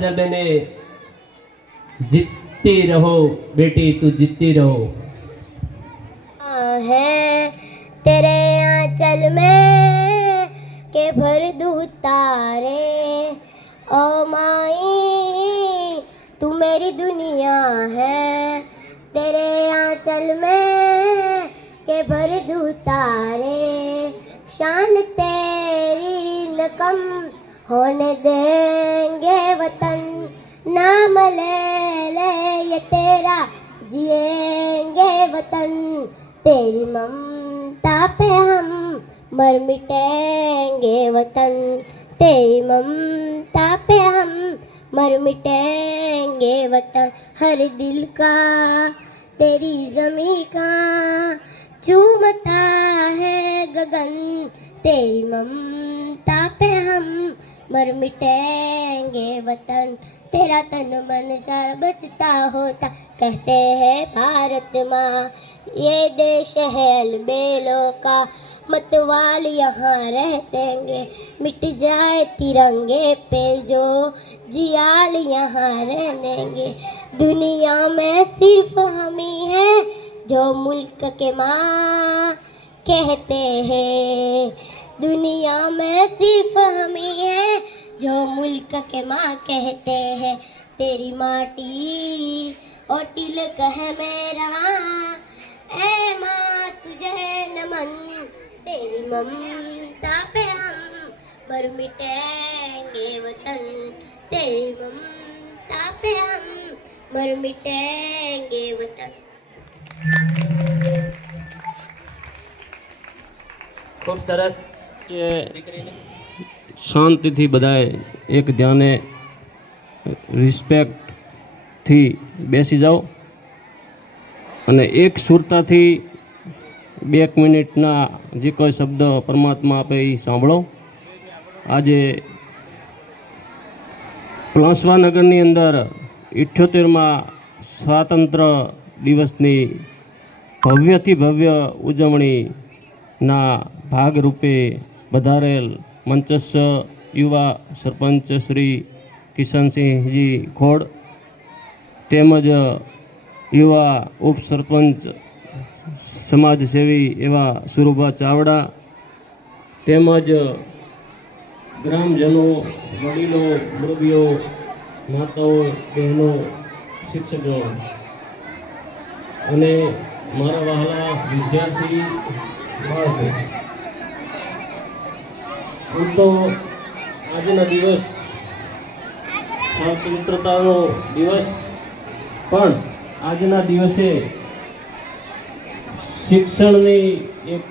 काजल बेने जीतती रहो बेटी, तू जीतती रहो। है तेरे आंचल में के भर दूं तारे, ओ माई तू मेरी दुनिया है। तेरे आंचल में के भर दूं तारे, शान तेरी न कम होने देंगे वतन। नाम ले ले ये तेरा जिएंगे वतन। तेरी ममता पे हम मर मिटेंगे वतन। तेरी ममता पे हम मर मिटेंगे वतन। हर दिल का तेरी ज़मीं का चूमता है गगन। तेरी ममता पे हम मर मिटेंगे वतन। तेरा तन मन सारा बचता होता, कहते हैं भारत माँ। ये देश है अलबेलों का, मतवाल यहाँ रहतेंगे। मिट जाए तिरंगे पे जो जियाल यहाँ रहनेंगे। दुनिया में सिर्फ हम ही हैं जो मुल्क के माँ कहते हैं। दुनिया में सिर्फ हम ही हैं जो मुल्क के माँ कहते हैं। तेरी माटी और तिलक है मेरा, ऐ माँ तुझे नमन। तेरी ममता पे हम मर मिटेंगे वतन। तेरी ममता पे हम मर मिटेंगे वतन। खूब सरस શાંતિથી બધાએ એક ધ્યાને રિસ્પેક્ટથી બેસી જાઓ અને એક સુરતાથી 2 મિનિટના જે કોઈ શબ્દ પરમાત્મા આપે એ સાંભળો. આજે પ્લાસવા નગરની અંદર 78મા સ્વાતંત્ર્ય દિવસની ભવ્યથી ભવ્ય ઉજવણીના ભાગરૂપે પધારેલ મંચસ્થ યુવા સરપંચ શ્રી કિશનસિંહજી ખોડ તેમજ યુવા ઉપસરપંચ સમાજસેવી એવા સુરુભા ચાવડા તેમજ ગ્રામજનો, વડીલો, મુરબીઓ, માતાઓ, બહેનો, શિક્ષકો અને મારા વહાલા વિદ્યાર્થી બાળકો, તો આજનો દિવસ સ્વતંત્રતાનો દિવસ, પણ આજના દિવસે શિક્ષણની એક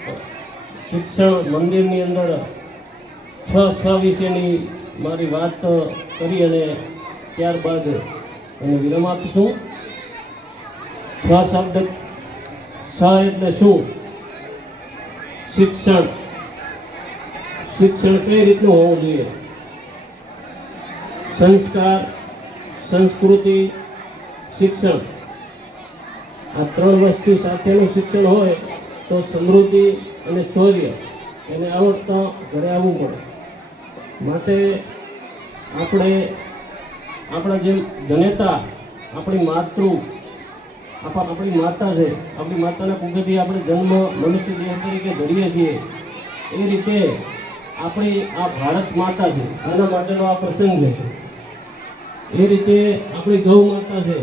શિક્ષણ મંદિરની અંદર 6 વિશેની મારી વાત કરી અને ત્યારબાદ એને વિરામ આપું છું. 6 શબ્દ, એટલે શું? શિક્ષણ. શિક્ષણ કઈ રીતનું હોવું જોઈએ? સંસ્કાર, સંસ્કૃતિ, શિક્ષણ, આ 3 વસ્તુ સાથેનું શિક્ષણ હોય તો સમૃદ્ધિ અને શૌર્ય એને આવડતા ઘરે આવવું પડે. માટે આપણે આપણા જે જનેતા, આપણી માતા છે, આપણી માતાના કુખેથી આપણે જન્મ મનુષ્ય દેહ તરીકે ધરીએ છીએ. એ રીતે આપણી આ ભારત માતા છે, આના માટેનો આ પ્રસંગ છે. એ રીતે આપણી ગૌ માતા છે.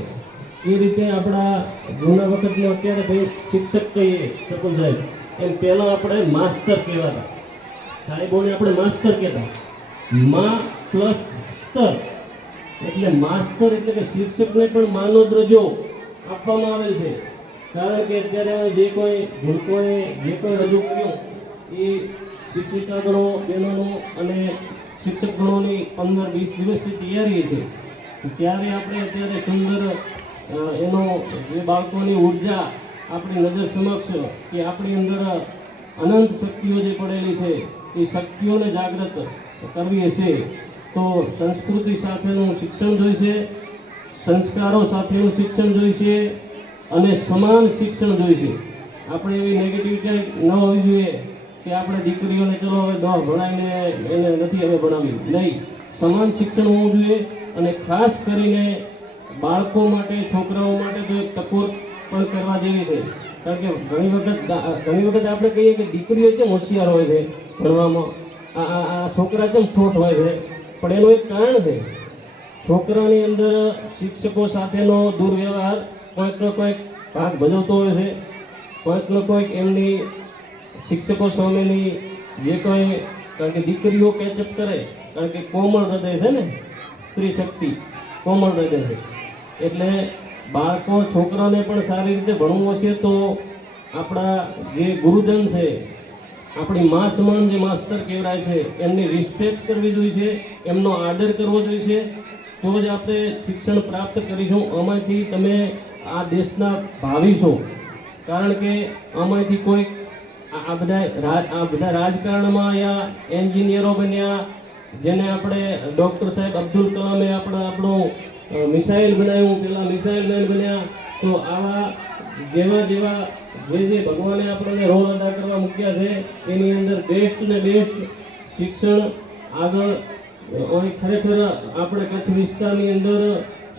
એ રીતે આપણા જૂના વખતમાં અત્યારે ભાઈ શિક્ષક કહીએ સરપંચ સાહેબ, એમ પહેલાં આપણે માસ્તર કહેવાતા. સાહેબોને આપણે માસ્તર કહેતા. મા પ્લસ સ્તર એટલે માસ્તર, એટલે કે શિક્ષકને પણ માનો દરજ્જો આપવામાં આવેલ છે. કારણ કે અત્યારે જે કોઈ ભૂલકોએ જે કોઈ રજૂ કર્યું એ શિક્ષિકા ગણો બહેનોનો અને શિક્ષક ગણોની 15-20 દિવસની તૈયારી છે. ત્યારે આપણે અત્યારે સુંદર એનો જે બાળકોની ઉર્જા આપણી નજર સમક્ષ કે આપણી અંદર અનંત શક્તિઓ જે પડેલી છે એ શક્તિઓને જાગૃત કરવી હશે તો સંસ્કૃતિ સાથેનું શિક્ષણ જોઈશે, સંસ્કારો સાથેનું શિક્ષણ જોઈશે અને સમાન શિક્ષણ જોઈશે. આપણે એવી નેગેટિવિટી ન હોવી જોઈએ કે આપણે દીકરીઓને ચલો હવે 10 ભણાવીને એને નથી હવે ભણાવી. નહીં, સમાન શિક્ષણ હોવું જોઈએ અને ખાસ કરીને બાળકો માટે, છોકરાઓ માટે તો એક ટકોર પણ કરવા જેવી છે. કારણ કે ઘણી વખત આપણે કહીએ કે દીકરીઓ કેમ હોશિયાર હોય છે ભણવામાં, આ છોકરા કેમ ઠોઠ હોય છે, પણ એનું એક કારણ છે. છોકરાની અંદર શિક્ષકો સાથેનો દુર્વ્યવહાર કોઈકનો કોઈક ભાગ ભજવતો હોય છે. કોઈકનો કોઈક એમની શિક્ષકો સામેની જે કંઈ, કારણ કે દીકરીઓ કેચઅપ કરે, કારણ કે કોમળ હૃદય છે ને, સ્ત્રી શક્તિ કોમળ હૃદય છે. એટલે બાળકો, છોકરાને પણ સારી રીતે ભણવું હશે તો આપણા જે ગુરુજન છે, આપણી મા સમાન જે માસ્તર કહેવાય છે, એમની રિસ્પેક્ટ કરવી જોઈએ, એમનો આદર કરવો જોઈએ, તો જ આપણે શિક્ષણ પ્રાપ્ત કરીશું. આમાંથી તમે આ દેશના ભાવિ છો. કારણ કે આમાંથી કોઈક આ બધા રાજકારણમાં યા એન્જિનિયરો બન્યા, જેને આપણે ડૉક્ટર સાહેબ અબ્દુલ કલામે આપણું મિસાઇલ બનાવ્યું, પેલા મિસાઇલ મેન બન્યા. તો આવા જેવા જે ભગવાને આપણને રોલ અદા કરવા મૂક્યા છે, એની અંદર બેસ્ટ ને બેસ્ટ શિક્ષણ આગળ ખરેખર આપણે કચ્છ વિસ્તારની અંદર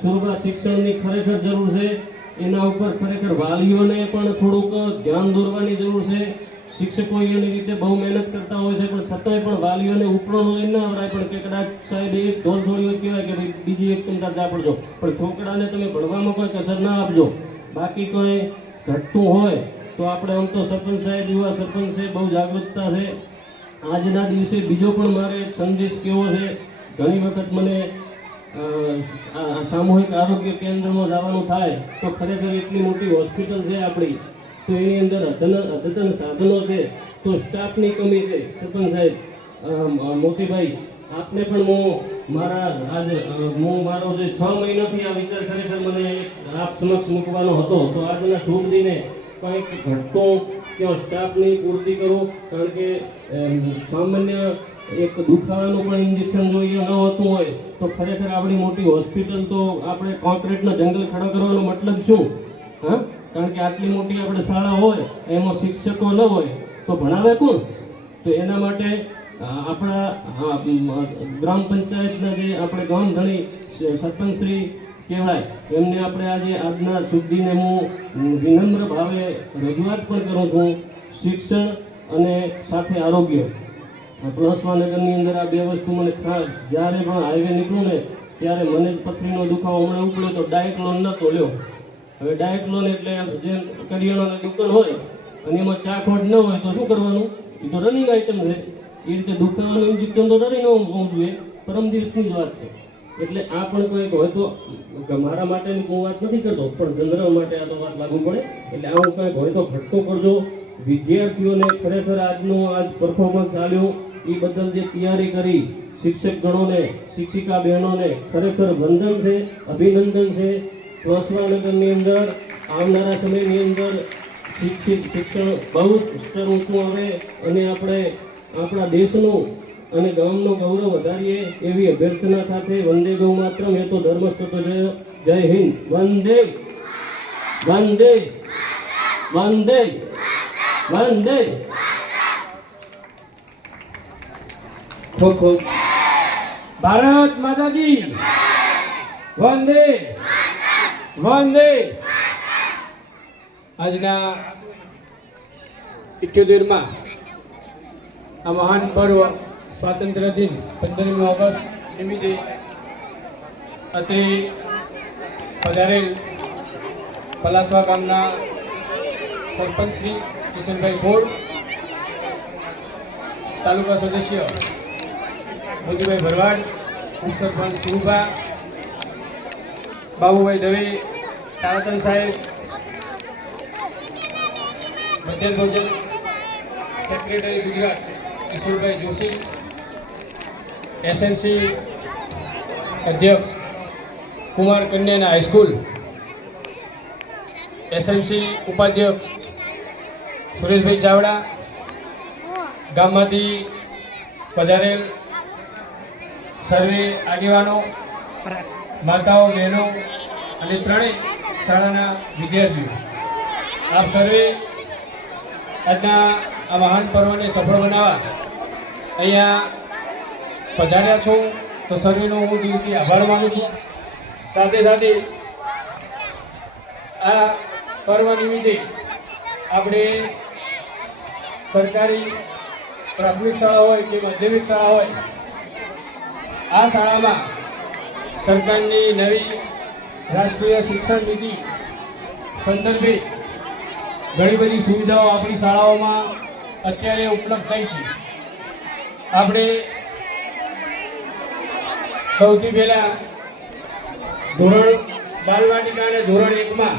સુરભા શિક્ષણની ખરેખર જરૂર છે. એના ઉપર ખરેખર વાલીઓને પણ થોડુંક ધ્યાન દોરવાની જરૂર છે. શિક્ષકો એની રીતે બહુ મહેનત કરતા હોય છે, પણ છતાંય પણ વાલીઓને ઉપરનો લઈને ના આવડાય, પણ કે કદાચ સાહેબ એક ઢોલ કહેવાય કે ભાઈ બીજી એક તમતાર આપડજો, પણ છોકરાને તમે ભણવામાં કોઈ કસર ના આપજો. બાકી કોઈ ઘટતું હોય તો આપણે આમ તો સરપંચ સાહેબ, યુવા સરપંચ છે, બહુ જાગૃતતા છે. આજના દિવસે બીજો પણ મારે એક સંદેશ કહેવો છે. ઘણી વખત મને સામૂહિક આરોગ્ય કેન્દ્રમાં જવાનું થાય તો ખરેખર એટલી મોટી હોસ્પિટલ છે આપણી, તો એની અંદર અદ્યતન સાધનો છે, તો સ્ટાફની કમી છે. સરપંચ સાહેબ, મોતીભાઈ, આપને પણ હું મારો જે 6 મહિનાથી આ વિચાર ખરેખર મને આપ સમક્ષ મૂકવાનો હતો, તો આજના શુભ દિને કંઈક ઘટતું ત્યાં સ્ટાફની પૂર્તિ કરું. કારણ કે સામાન્ય એક દુખાવાનું પણ ઇન્જેક્શન જોઈએ ન હોતું હોય તો ખરેખર આપણી મોટી હોસ્પિટલ તો આપણે કોન્ક્રીટના જંગલ ખડા કરવાનો મતલબ શું? હા, કારણ કે આટલી મોટી આપણે શાળા હોય, એમાં શિક્ષકો ન હોય તો ભણાવે કોણ? તો એના માટે આપણા ગ્રામ પંચાયતના જે આપણે ગામ ધણી સરપંચશ્રી કહેવાય, એમને આપણે આજે આજના શુદ્ધિને હું વિનમ્ર ભાવે રજૂઆત પણ કરું છું. શિક્ષણ અને સાથે આરોગ્ય. પલાસવાનગરની અંદર આ બે વસ્તુ મને ખાસ, જ્યારે પણ હાઈવે નીકળું ને ત્યારે મને પથરીનો દુખાવો હમણાં ઉપડ્યો તો ડાયક્લોન નહોતો લ્યો. હવે ડાયક્લોન એટલે જેમ કરિયાણાની દુકાન હોય અને એમાં ચાખોટ ન હોય તો શું કરવાનું? એ તો રનિંગ આઈટમ છે. એ રીતે દુખાવાનું ઇન્જેક્શન તો ડરી ન હોવું જોઈએ. પરમ દિવસની જ વાત છે. એટલે આ પણ કંઈક હોય તો, મારા માટેની હું વાત નથી કરતો, પણ જનરલ માટે આ તો વાત લાગુ પડે. એટલે આવું કંઈક હોય તો ઘટતો કરજો. વિદ્યાર્થીઓને ખરેખર આજનું પરફોર્મન્સ ચાલ્યું એ બદલ જે તૈયારી કરી શિક્ષક ગણોને, શિક્ષિકા બહેનોને ખરેખર વંદન છે, અભિનંદન છે. પલાસવાનગરની અંદર આવનારા સમયની અંદર શિક્ષણ બહુ સ્તર ઊંચું આવે અને આપણે આપણા દેશનું અને ગામનું ગૌરવ વધારીએ એવી અભ્યર્થના સાથે વંદે ગૌ માતરમ. એ તો ધર્મસ્થ જય હિન્દ. વંદે વંદે વંદે વંદે. ખૂબ ખૂબ ભારત માતા કી વંદે વંદે. આજના 78માં આ મહાન પર્વ સ્વાતંત્ર્ય દિન 15મી ઓગસ્ટ નિમિત્તે અત્રે પધારેલ પલાસવા ગામના સરપંચ શ્રી કિશનભાઈ ગોળ, તાલુકા સદસ્ય મોતીભાઈ ભરવાડ, ઉપસરપંચ સુરુભા, બાબુભાઈ દવે, તારાતન સાહેબ, મધ્યાહન ભોજન સેક્રેટરી ગુજરાત કિશોરભાઈ જોશી, એસએનસી અધ્યક્ષ કુમાર કન્યાના હાઈસ્કૂલ, એસએમસી ઉપાધ્યક્ષ સુરેશભાઈ ચાવડા, ગામમાંથી પધારેલ સર્વે આગેવાનો, માતાઓ, બહેનો અને ત્રણેય શાળાના વિદ્યાર્થીઓ, આપ સર્વે આજના આ મહાન પર્વને સફળ બનાવવા અહીંયા પધાર્યા છો. તો સર્વેનો હું દિલથી આભાર માનું છું. સાથે સાથે આ પર્વ નિમિત્તે આપણે સરકારી પ્રાથમિક શાળા હોય કે માધ્યમિક શાળા હોય, આ શાળામાં સરકારની નવી રાષ્ટ્રીય શિક્ષણ નીતિ સંદર્ભે ઘણી બધી સુવિધાઓ આપણી શાળાઓમાં અત્યારે ઉપલબ્ધ થઈ છે. આપણે સૌથી પહેલાં ધોરણ બાલવાટિકા અને ધોરણ 1માં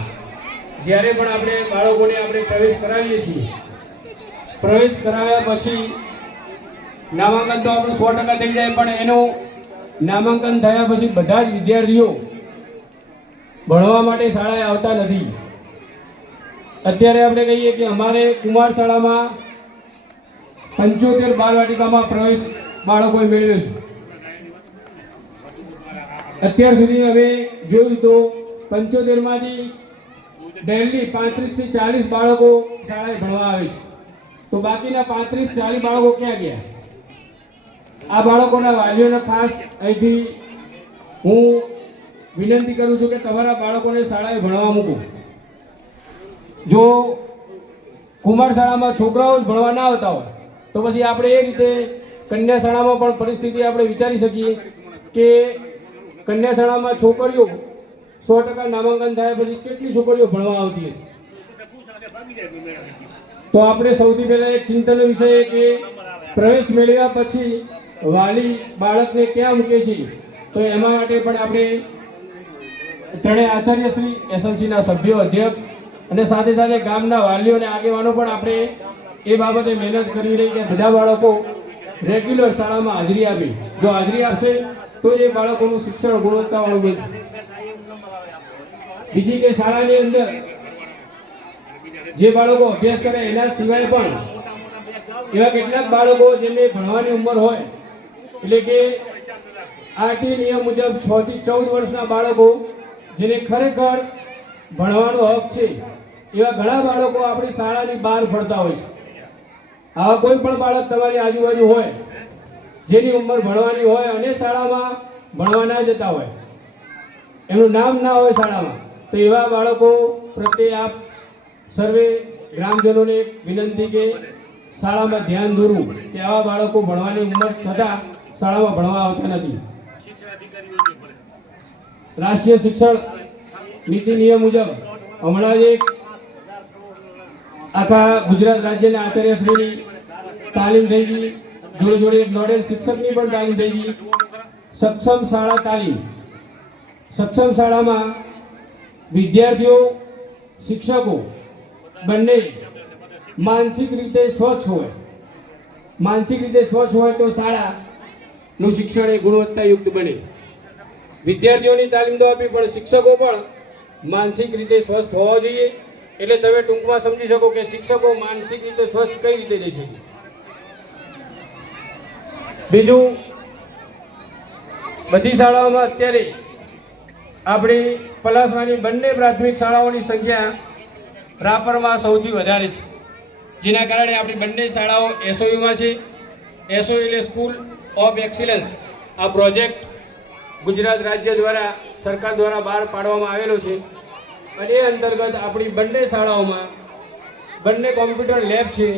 જ્યારે પણ આપણે બાળકોને આપણે પ્રવેશ કરાવીએ છીએ, પ્રવેશ કરાવ્યા પછી નામાંકન તો આપણું 100% થઈ જાય, પણ એનું નામાંકન થયા પછી બધા જ વિદ્યાર્થીઓ ભણવા માટે શાળાએ આવતા નથી. અત્યારે આપણે કહીએ કે અમારે કુમાર શાળામાં 75 બાલવાટિકામાં પ્રવેશ બાળકોએ મેળવ્યો છે. અત્યાર સુધી અમે જોયું તો 75માંથી ડેલી 35 થી 40 બાળકો શાળાએ ભણવા આવે છે, તો બાકીના 35-40 બાળકો ક્યાં ગયા? આ બાળકોના વાલીઓને ખાસ અહીંથી હું વિનંતી કરું છું કે તમારા બાળકોને શાળાએ ભણવા મૂકો. જો કુમાર શાળામાં છોકરાઓ જ ભણવા ના આવતા હોય તો પછી આપણે એ રીતે કન્યા શાળામાં પણ પરિસ્થિતિ આપણે વિચારી શકીએ કે કન્યા શાળામાં છોકરીઓ 100% નામાંકન થયા પછી કેટલી છોકરીઓ ભણવા આવતી હશે? તો આપણે સૌથી પહેલા એક ચિંતનનો વિષય કે પ્રવેશ મેળવ્યા પછી વાલી બાળકને ક્યાં મૂકે છે, તો એમાં માટે પણ આપણે ત્રણેય આચાર્યશ્રી, એસએમસીના સભ્યો, અધ્યક્ષ અને સાથે સાથે ગામના વાલીઓ અને આગેવાનો પણ આપણે એ બાબતે મહેનત કરવી રહી કે બધા બાળકો રેગ્યુલર શાળામાં હાજરી આપે. જો હાજરી આપશે તો એ બાળકોનું શિક્ષણ ગુણવત્તાવાળું બનશે. બીજી કે શાળાની અંદર જે બાળકો અભ્યાસ કરે એના સિવાય પણ એવા કેટલાક બાળકો જેમને ભણવાની ઉંમર હોય, એટલે કે આરટી નિયમ મુજબ 6 થી 14 વર્ષના બાળકો જેને ખરેખર ભણવાનો હક છે, એવા ઘણા બાળકો આપણી શાળાની બહાર ફરતા હોય છે. આવા કોઈ પણ બાળક તમારી આજુબાજુ હોય જેની ઉંમર ભણવાની હોય અને શાળામાં ભણવા ના જતા હોય, એમનું નામ ના હોય શાળામાં, તો એવા બાળકો પ્રત્યે આપ સર્વે ગ્રામજનોને વિનંતી કે શાળામાં ધ્યાન દોરવું કે આવા બાળકો ભણવાની ઉંમર છતાં શાળામાં ભણવા આવતા નથી. રાષ્ટ્રીય શિક્ષણ નીતિ નિયમ મુજબ હમણાં જ એક આખા ગુજરાત રાજ્યના આચાર્યશ્રીની તાલીમ થઈ ગઈ, જોડે જોડે એક નોડલ શિક્ષકની પણ તાલીમ થઈ ગઈ. સક્ષમ શાળા તાલીમ. સક્ષમ શાળામાં વિદ્યાર્થીઓ, શિક્ષકો બંને માનસિક રીતે સ્વચ્છ હોય. માનસિક રીતે સ્વચ્છ હોય તો શાળાનું શિક્ષણ એ ગુણવત્તાયુક્ત બને. વિદ્યાર્થીઓની તાલીમ તો આપી, પણ શિક્ષકો પણ માનસિક રીતે સ્વસ્થ હોવા જોઈએ. એટલે તમે ટૂંકમાં સમજી શકો કે શિક્ષકો માનસિક રીતે સ્વસ્થ કઈ રીતે થઈ શકે. બીજું, બધી શાળાઓમાં અત્યારે આપણી પલાસવાની બંને પ્રાથમિક શાળાઓની સંખ્યા રાપરમાં સૌથી વધારે છે, જેના કારણે આપણી બંને શાળાઓ એસઓયુમાં છે. એસઓયુ એટલે સ્કૂલ ઓફ એક્સિલન્સ. આ પ્રોજેક્ટ ગુજરાત રાજ્ય દ્વારા, સરકાર દ્વારા બહાર પાડવામાં આવેલો છે અને એ અંતર્ગત આપણી બંને શાળાઓમાં બંને કોમ્પ્યુટર લેબ છે.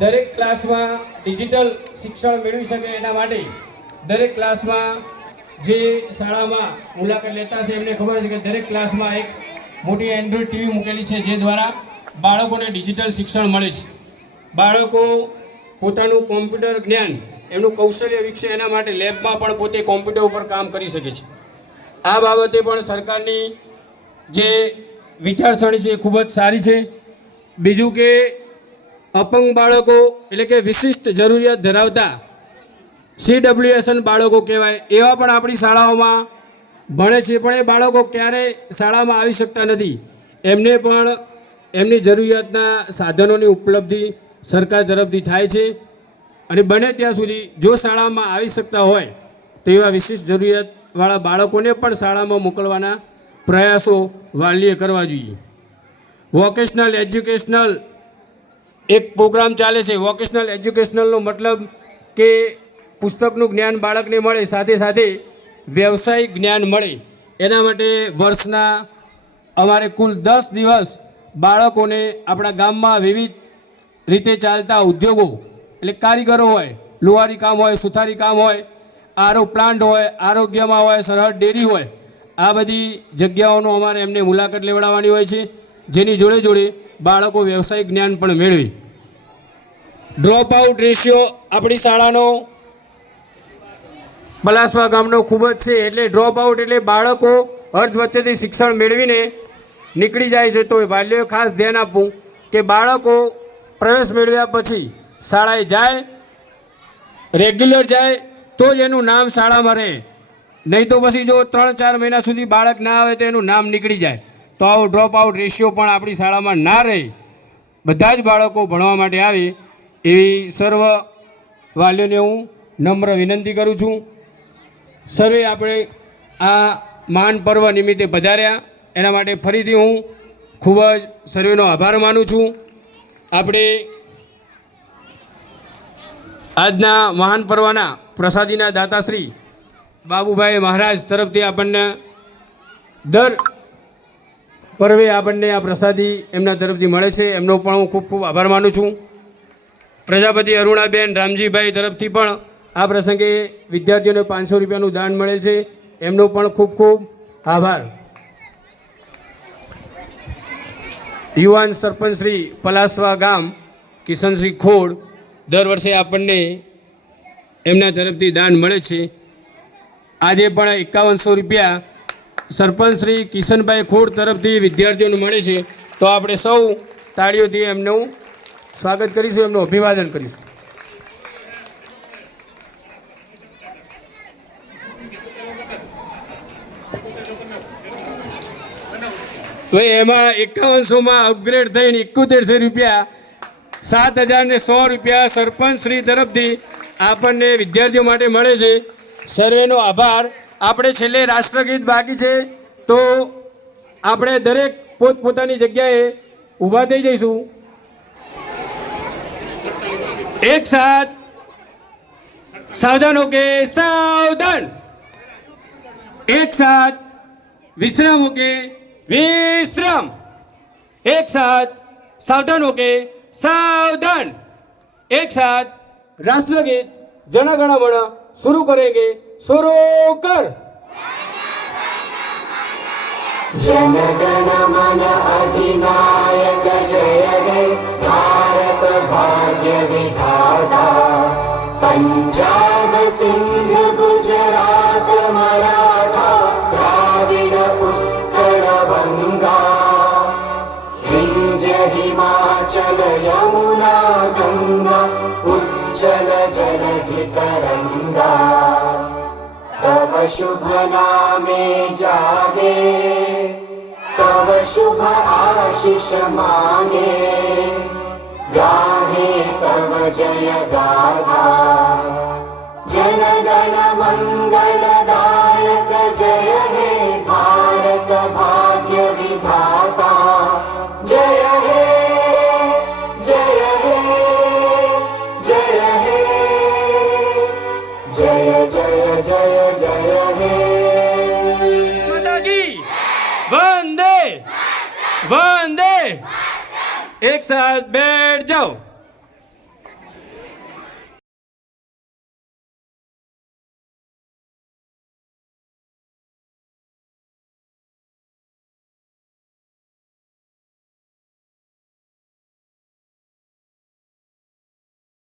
દરેક ક્લાસમાં ડિજિટલ શિક્ષણ મેળવી શકે એના માટે દરેક ક્લાસમાં જે શાળામાં મુલાકાત લેતા છે એમને ખબર છે કે દરેક ક્લાસમાં એક મોટી એન્ડ્રોઈડ ટીવી મૂકેલી છે, જે દ્વારા બાળકોને ડિજિટલ શિક્ષણ મળે છે. બાળકો પોતાનું કોમ્પ્યુટર જ્ઞાન, એમનું કૌશલ્ય વિકસે એના માટે લેબમાં પણ પોતે કોમ્પ્યુટર ઉપર કામ કરી શકે છે. આ બાબતે પણ સરકારની જે વિચારસરણી છે એ ખૂબ જ સારી છે. બીજું કે અપંગ બાળકો એટલે કે વિશિષ્ટ જરૂરિયાત ધરાવતા CWSN બાળકો કહેવાય, એવા પણ આપણી શાળાઓમાં ભણે છે, પણ એ બાળકો ક્યારેય શાળામાં આવી શકતા નથી. એમને પણ એમની જરૂરિયાતના સાધનોની ઉપલબ્ધિ સરકાર તરફથી થાય છે અને બને ત્યાં સુધી જો શાળામાં આવી શકતા હોય તો એવા વિશિષ્ટ જરૂરિયાતવાળા બાળકોને પણ શાળામાં મોકલવાના પ્રયાસો વાલીએ કરવા જોઈએ. વોકેશનલ એજ્યુકેશનલ એક પ્રોગ્રામ ચાલે છે. વોકેશનલ એજ્યુકેશનલનો મતલબ કે પુસ્તકનું જ્ઞાન બાળકને મળે, સાથે સાથે વ્યવસાયિક જ્ઞાન મળે. એના માટે વર્ષના અમારે કુલ 10 દિવસ બાળકોને આપણા ગામમાં વિવિધ રીતે ચાલતા ઉદ્યોગો, એટલે કારીગરો હોય, લુહારી કામ હોય, સુથારી કામ હોય, આરો પ્લાન્ટ હોય, આરોગ્યમાં હોય, સરહદ ડેરી હોય, આ બધી જગ્યાઓનો અમારે એમને મુલાકાત લેવડાવવાની હોય છે, જેની જોડે જોડે બાળકો વ્યવસાયિક જ્ઞાન પણ મેળવે. ડ્રોપ આઉટ રેશિયો આપણી શાળાનો પલાસવા ગામનો ખૂબ જ છે. એટલે ડ્રોપ આઉટ એટલે બાળકો અર્ધ વચ્ચેથી શિક્ષણ મેળવીને નીકળી જાય છે. તો વાલીઓએ ખાસ ધ્યાન આપવું કે બાળકો પ્રવેશ મેળવ્યા પછી શાળાએ જાય, રેગ્યુલર જાય તો જ એનું નામ શાળામાં રહે. નહીં તો પછી જો 3-4 મહિના સુધી બાળક ના આવે તો એનું નામ નીકળી જાય. તો આવો ડ્રોપ આઉટ રેશિયો પણ આપણી શાળામાં ના રહે, બધા જ બાળકો ભણવા માટે આવે એવી સર્વ વાલીઓને હું નમ્ર વિનંતી કરું છું. સર્વે આપણે આ મહાન પર્વ નિમિત્તે પધાર્યા, એના માટે ફરીથી હું ખૂબ જ સર્વેનો આભાર માનું છું. આપણે આજના મહાન પર્વના પ્રસાદીના દાતાશ્રી બાબુભાઈ મહારાજ તરફથી આપણને દર પર્વે આપણને આ પ્રસાદી એમના તરફથી મળે છે, એમનો પણ હું ખૂબ ખૂબ આભાર માનું છું. પ્રજાપતિ અરુણાબેન રામજીભાઈ તરફથી પણ આ પ્રસંગે વિદ્યાર્થીઓને 500 રૂપિયાનું દાન મળેલ છે, એમનો પણ ખૂબ ખૂબ આભાર. યુવાન સરપંચ શ્રી પલાસવા ગામ કિશનસિંહ ખોડ દર વર્ષે આપણને એમના તરફથી દાન મળે છે. આજે પણ 5100 રૂપિયા સરપંચ શ્રી કિશનભાઈ ખોડ તરફથી વિદ્યાર્થીઓને મળે છે. તો આપણે સૌ તાળીઓથી એમનું સ્વાગત કરીશું, એમનું અભિવાદન કરીશું. તો એમાં 5100માં અપગ્રેડ થઈને 7100 રૂપિયા 7100 રૂપિયા સરપંચ શ્રી તરફથી આપણને વિદ્યાર્થીઓ માટે મળે છે. સર્વેનો આભાર. આપણે છેલ્લે રાષ્ટ્રગીત બાકી છે, તો આપણે દરેક પોતપોતાની જગ્યાએ ઊભા થઈ જઈશું. એક સાથ સાવધાન હોકે સાવધાન, એક સાથ વિશ્રામ હોકે विश्राम, एक साथ सावधान होके सावधान, एक साथ राष्ट्रगीत जन गण मन शुरू करेंगे. शुरू कर. जन गण मन अधिनायक जय हे भारत भाग्य विधाता, पंजाब सिंध गुजरात मराठा द्राविड उत्कल गंगा, विंध्य हिमाचल यमुना गंगा उज्जल जलधि तरंगा, तव शुभ नामे जागे, तव शुभ आशीष मांगे, गाहे तव जय गाथा. जन गण मंगलदायक जय हे भारत भाग्य विधाता, जय हे जय हे जय हे जय जय जय जय हे. वंदे वंदे. एक साथ बैठ जाओ.